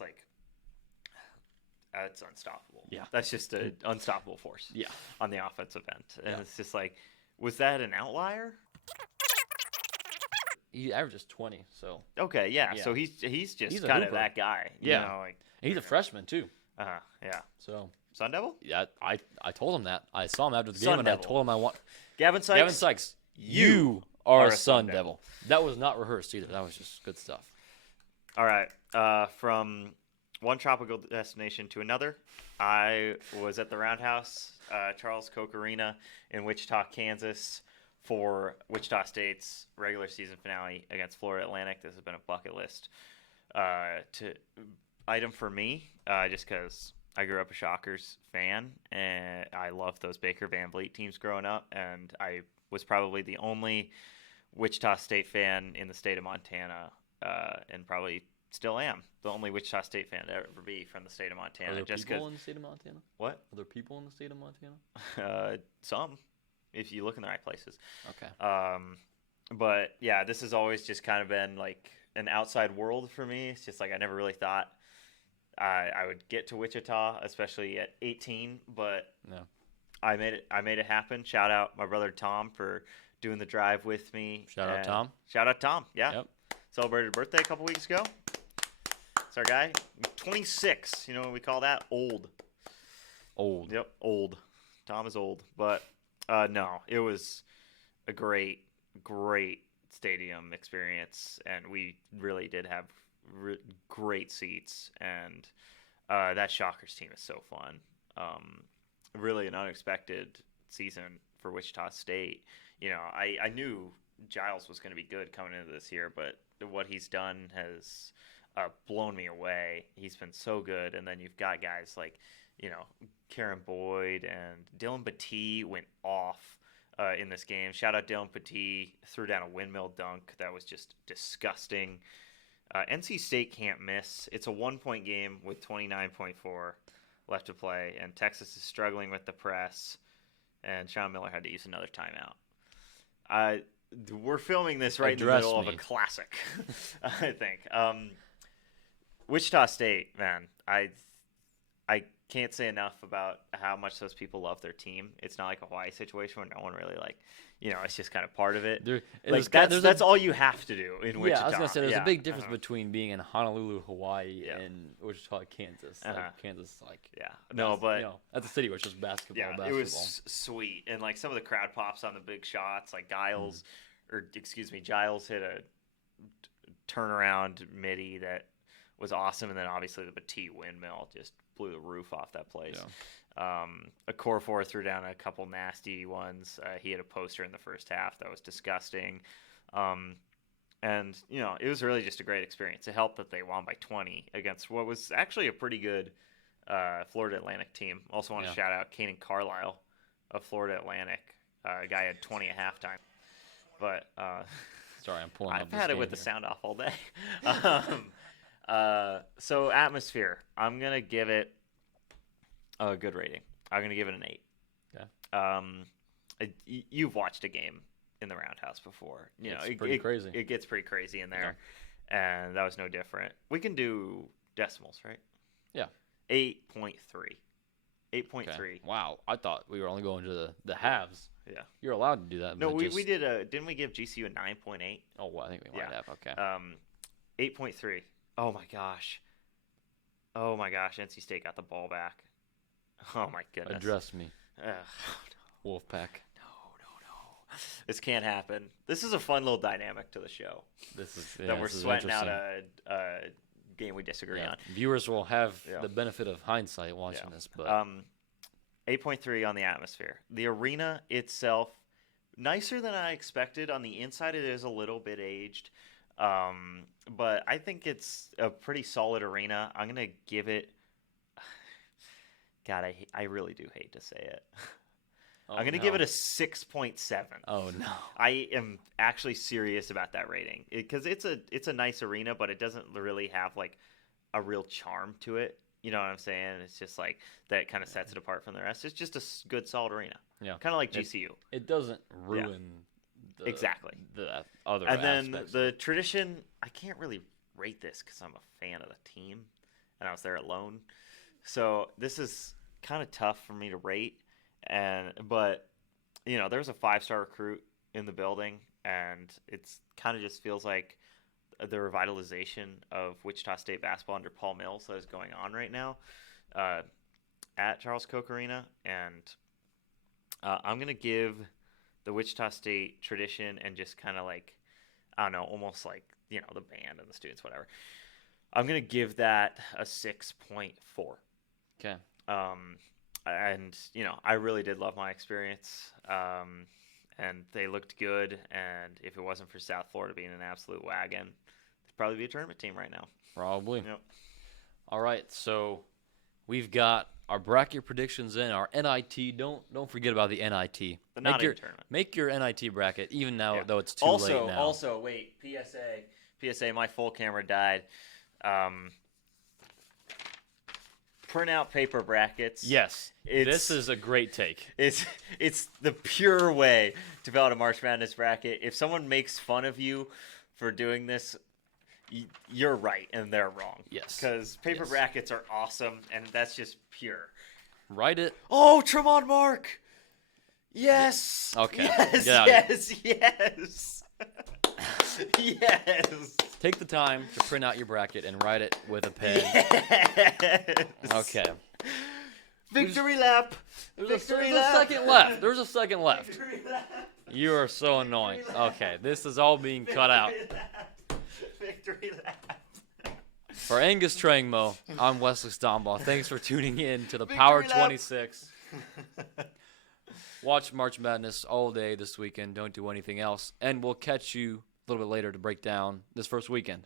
like that's unstoppable. Yeah. That's just an unstoppable force. Yeah. On the offensive end, and Yeah. it's just like, was that an outlier? He averages 20, so Okay, yeah. Yeah. So he's just He's a kind of hooper. that guy. Yeah. You know, like, and he's a freshman too. yeah. So Sun Devil. yeah, I told him that. I saw him after the game, Sun and Devil. I told him I want Gavin Sykes. Gavin Sykes. You are a Sun Devil. That was not rehearsed either. That was just good stuff. All right. From one tropical destination to another, I was at the Roundhouse, Charles Koch Arena in Wichita, Kansas, for Wichita State's regular season finale against Florida Atlantic. This has been a bucket list item for me, just because I grew up a Shockers fan, and I loved those Baker Van Vliet teams growing up, and I was probably the only Wichita State fan in the state of Montana, and probably still am the only Wichita State fan to ever be from the state of Montana. Are there just people in the state of Montana? What? Are there people in the state of Montana? Some, if you look in the right places. Okay. But yeah, this has always just kind of been like an outside world for me. It's just like I never really thought I would get to Wichita, especially at 18. But No. I made it happen. Shout out my brother Tom for doing the drive with me. Shout out Tom. Shout out Tom. Yeah. Yep. Celebrated a birthday a couple weeks ago. It's our guy. 26. You know what we call that? Old. Old. Yep. Old. Tom is old. But no, it was a great stadium experience, and we really did have great seats, and that Shockers team is so fun. Really an unexpected season for Wichita State. You know, I knew Giles was going to be good coming into this year, but what he's done has blown me away. He's been so good, and then you've got guys like, you know, Karen Boyd and Dylan Batee went off in this game. Shout out Dylan Batee, threw down a windmill dunk that was just disgusting. NC State can't miss. It's a 1-point game with 29.4 left to play, and Texas is struggling with the press, and Sean Miller had to use another timeout. We're filming this right in the middle of a classic, I think. Wichita State, man, I can't say enough about how much those people love their team. It's not like a Hawaii situation where no one really it's just kind of part of it. That's all you have to do in Wichita. Yeah, I was gonna say there's a big difference between being in Honolulu, Hawaii, and Wichita, Kansas. Kansas, that's a city where it's just basketball. Yeah, it was sweet, and like some of the crowd pops on the big shots, like Giles hit a turnaround midi that was awesome, and then obviously the Batee windmill just blew the roof off that place. Yeah. Okorafor threw down a couple nasty ones. He had a poster in the first half that was disgusting. And, you know, it was really just a great experience. It helped that they won by 20 against what was actually a pretty good Florida Atlantic team. Also want to shout out Kanan Carlisle of Florida Atlantic. A guy had 20 at halftime. But sorry, I'm pulling up I've had it with the sound off all day. So atmosphere, I'm going to give it a good rating. I'm going to give it an 8. Okay. You've watched a game in the Roundhouse before. It's pretty crazy. It gets pretty crazy in there, and that was no different. We can do decimals, right? Yeah. 8.3. 8.3. Okay. Wow, I thought we were only going to the halves. Yeah. You're allowed to do that. No, we did didn't we give GCU a 9.8? Oh, well, I think we might have. Okay. 8.3. Oh my gosh, NC State got the ball back. Oh my goodness. Address me. No. Wolfpack. No. This can't happen. This is a fun little dynamic to the show. That we're sweating out a game we disagree on. Viewers will have the benefit of hindsight watching this, but 8.3 on the atmosphere. The arena itself, nicer than I expected. On the inside, it is a little bit aged. But I think it's a pretty solid arena. I'm going to give it... God, I really do hate to say it. I'm going to give it a 6.7. Oh, no. I am actually serious about that rating. Because it's a nice arena, but it doesn't really have, like, a real charm to it. You know what I'm saying? It's just, like, that kind of sets it apart from the rest. It's just a good, solid arena. Yeah. Kind of like GCU. It doesn't ruin exactly. the other And then aspects. the tradition, I can't really rate this because I'm a fan of the team, and I was there alone. So this is kind of tough for me to rate. But there's a 5-star recruit in the building, and it's kind of just feels like the revitalization of Wichita State basketball under Paul Mills that is going on right now at Charles Koch Arena. And I'm going to give the Wichita State tradition and just kind of like, I don't know, almost like, the band and the students, whatever. I'm going to give that a 6.4. Okay. And, I really did love my experience. And they looked good. And if it wasn't for South Florida being an absolute wagon, they'd probably be a tournament team right now. Probably. Yep. All right, so we've got our bracket predictions in, our NIT. Don't forget about the NIT. The tournament. Make your NIT bracket, even now, Yeah. though it's too late now. Also, wait, PSA, my full camera died. Print out paper brackets. Yes, this is a great take. It's the pure way to fill out a March Madness bracket. If someone makes fun of you for doing this, you're right and they're wrong. Yes. Because paper brackets are awesome, and that's just pure. Write it. Oh, Tremont Mark! Yes! Okay. Yes, Get out yes. Yes! Take the time to print out your bracket and write it with a pen. Yes! Okay. Victory lap! There's a second left. There's a second left. Victory lap! You are so annoying. Okay, this is all being cut out. Victory lap! For Angus Trangmo, I'm Wesley Stombaugh. Thanks for tuning in to the Victory Power lap. 26. Watch March Madness all day this weekend. Don't do anything else. And we'll catch you a little bit later to break down this first weekend.